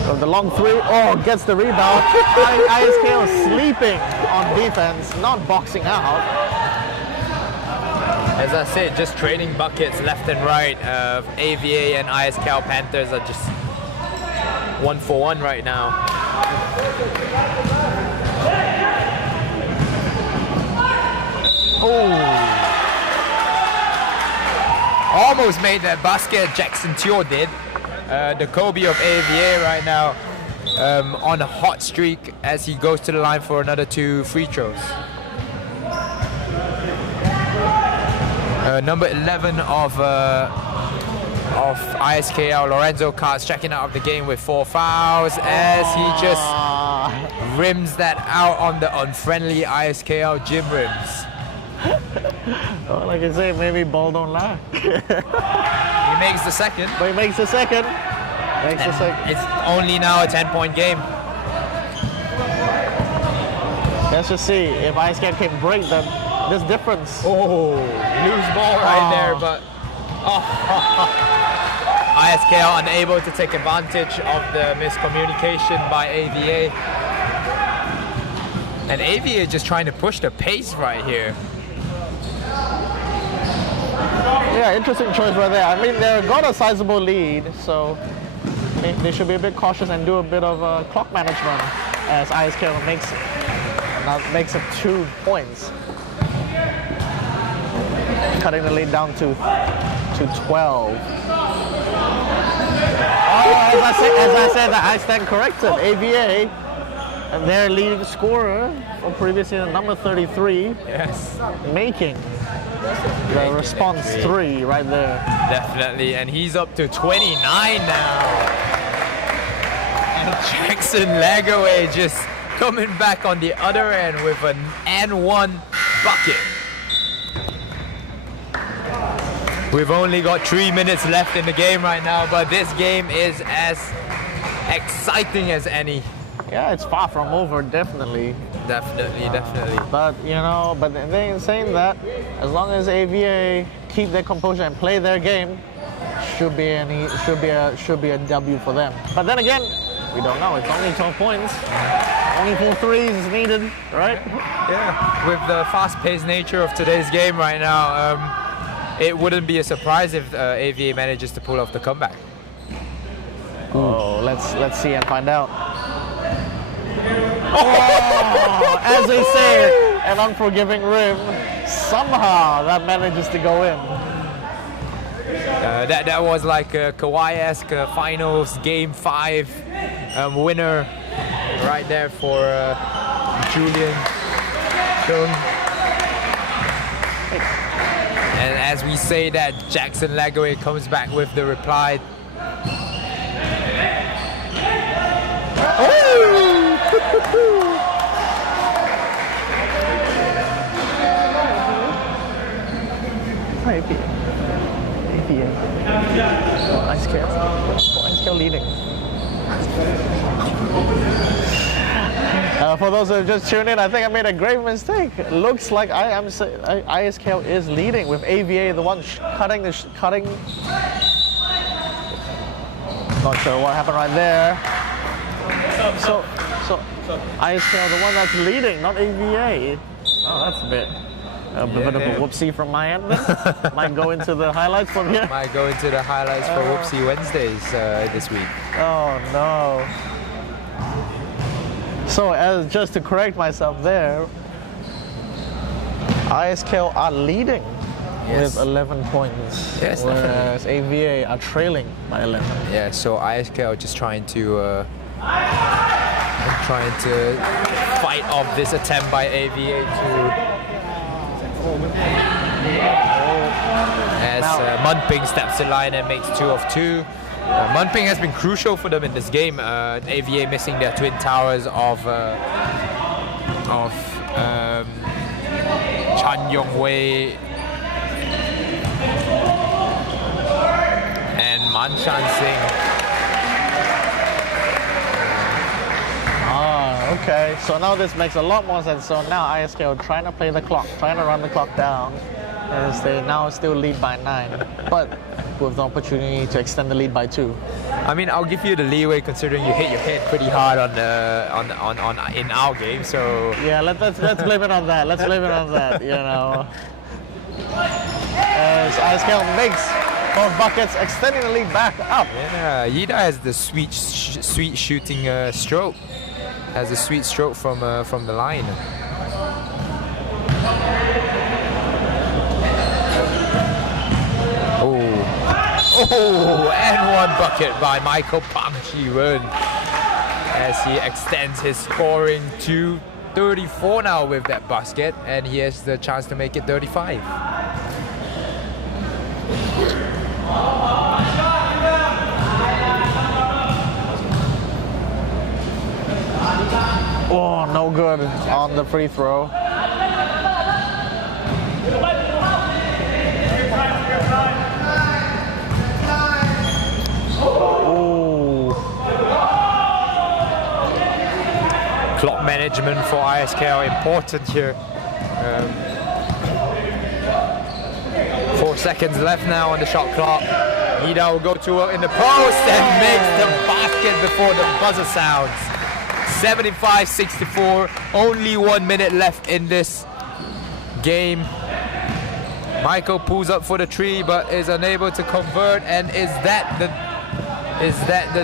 with the long three. Oh, gets the rebound. ISKL sleeping on defense, not boxing out. As I said, just trading buckets left and right. AVA and ISKL Panthers are just 1 for 1 right now. Oh! Almost made that basket, Jackson Teo did. The Kobe of AVA right now on a hot streak as he goes to the line for another 2 free throws. Number 11 of ISKL, Lorenzo Katz, checking out of the game with 4 fouls as he just rims that out on the unfriendly ISKL gym rims. Well, like I say, maybe ball don't lie. He makes the second. But he makes the second. It's only now a 10-point game. Let's just see if ISKL can break this difference. Oh, loose ball right there, but ISKL unable to take advantage of the miscommunication by AVA. And AVA just trying to push the pace right here. Yeah, interesting choice right there. I mean, they've got a sizable lead, so they should be a bit cautious and do a bit of clock management as ISKL makes it 2 points. Cutting the lead down to 12. As I said, I stand corrected. AVA and their leading scorer from previous year, number 33, yes, making the response 3 right there. Definitely, and he's up to 29 now. And Jackson Lagaway just coming back on the other end with an and-1 bucket. We've only got 3 minutes left in the game right now, but this game is as exciting as any. Yeah, it's far from over, definitely. Definitely. But you know, they're saying that as long as AVA keep their composure and play their game, should be a W for them. But then again, we don't know. It's only 12 points. Only 4 threes is needed, right? Yeah. With the fast-paced nature of today's game right now, it wouldn't be a surprise if AVA manages to pull off the comeback. Oh, let's see and find out. Oh, as they say, an unforgiving rim. Somehow that manages to go in. That was like a Kawhi-esque finals game 5 winner right there for Julian Chung. And as we say that, Jackson Lagoe comes back with the reply. AVA. ISKL leading. For those who have just tuned in, I think I made a grave mistake. It looks like ISKL is leading with AVA, the one cutting. Not sure what happened right there. So ISKL, the one that's leading, not AVA. Oh, that's a bit of a whoopsie from my end then. Might go into the highlights from here. Might go into the highlights for Whoopsie Wednesdays this week. Oh no. So just to correct myself there, ISKL are leading with 11 points, Yes, whereas AVA are trailing by 11. Yeah, so ISKL just trying to fight off this attempt by AVA as Munping steps in line and makes 2 of 2. Munping has been crucial for them in this game. AVA missing their twin towers of Chan Yong-wei and Manchan Singh. Okay, so now this makes a lot more sense. So now ISKL trying to play the clock, trying to run the clock down, as they now still lead by 9, but with the opportunity to extend the lead by 2. I mean, I'll give you the leeway considering you hit your head pretty hard on in our game. So yeah, let's blame it on that. Let's blame it on that. You know, as ISKL makes both buckets, extending the lead back up. Yeah, Yida has the sweet shooting stroke. Has a sweet stroke from the line. Oh, and one bucket by Michael Pang Chi-wen as he extends his scoring to 34 now with that basket, and he has the chance to make it 35. Oh, no good on the free throw. Clock management for ISKL important here. 4 seconds left now on the shot clock. Ida will go to work in the post and makes the basket before the buzzer sounds. 75-64, only 1 minute left in this game. Michael pulls up for the 3 but is unable to convert, and is that the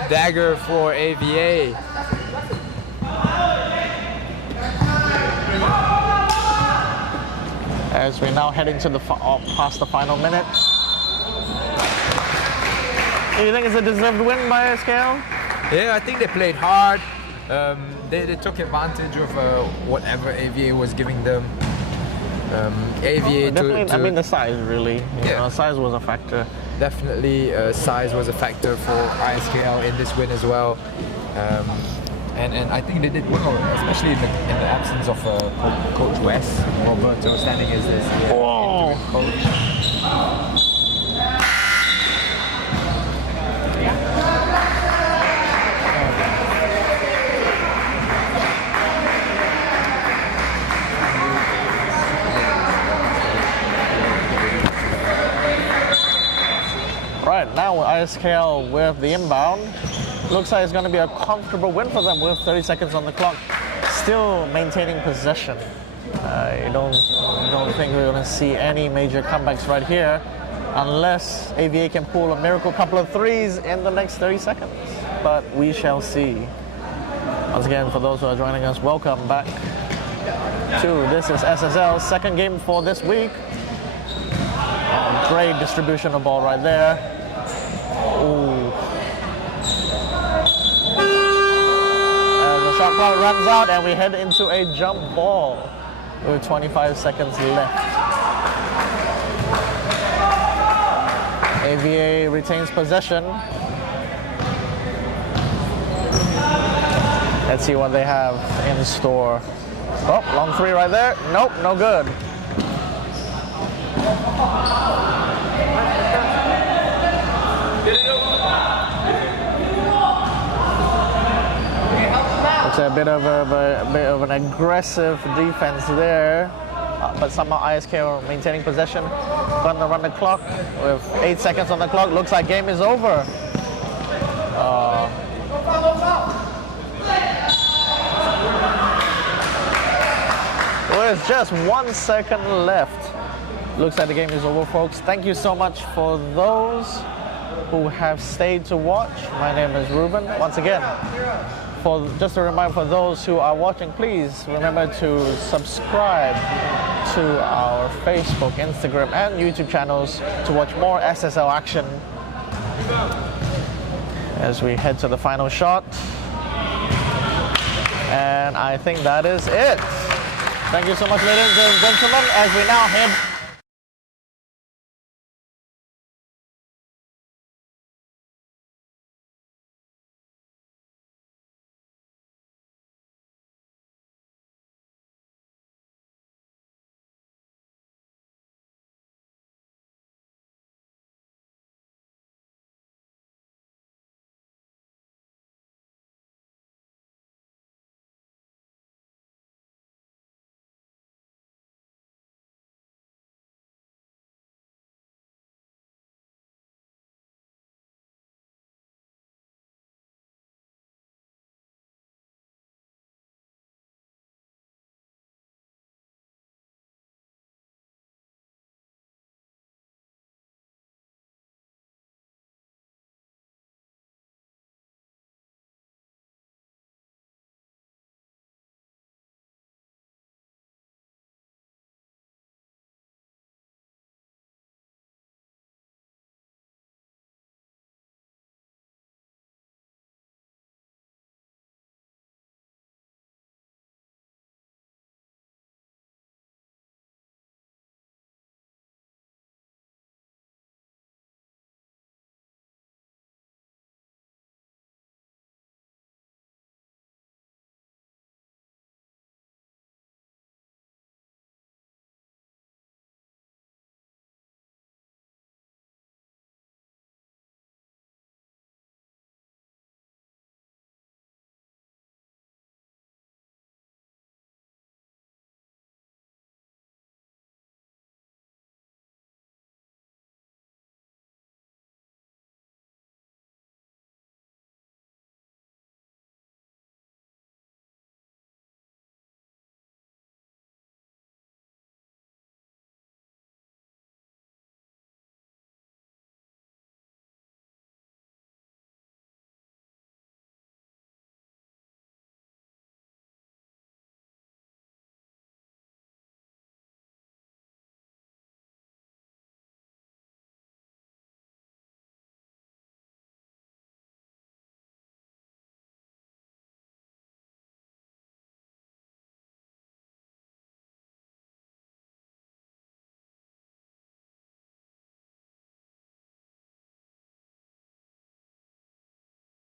dagger for AVA? As we're now heading to the past the final minute. Do you think it's a deserved win by ISKL? Yeah, I think they played hard. They took advantage of whatever AVA was giving them. AVA I mean the size really. You know, size was a factor. Definitely size was a factor for ISKL in this win as well. And I think they did well, especially in the absence of Coach West. Roberto standing as this coach. Right, now ISKL with the inbound. Looks like it's going to be a comfortable win for them with 30 seconds on the clock. Still maintaining possession. I don't think we're going to see any major comebacks right here unless AVA can pull a miracle couple of threes in the next 30 seconds. but we shall see. Once again, for those who are joining us, welcome back to This is SSL's second game for this week. Great distribution of ball right there. Ooh. And the shot clock runs out and we head into a jump ball with 25 seconds left. AVA retains possession. Let's see what they have in store. Oh, long three right there. Nope, no good. It's a bit of an aggressive defense there, but somehow ISKL maintaining possession. Gonna run the clock with 8 seconds on the clock. Looks like game is over. There's just 1 second left. Looks like the game is over, folks. Thank you so much for those who have stayed to watch. My name is Ruben. Once again, just a reminder for those who are watching, please remember to subscribe to our Facebook, Instagram, and YouTube channels to watch more SSL action as we head to the final shot. And I think that is it. Thank you so much, ladies and gentlemen, as we now head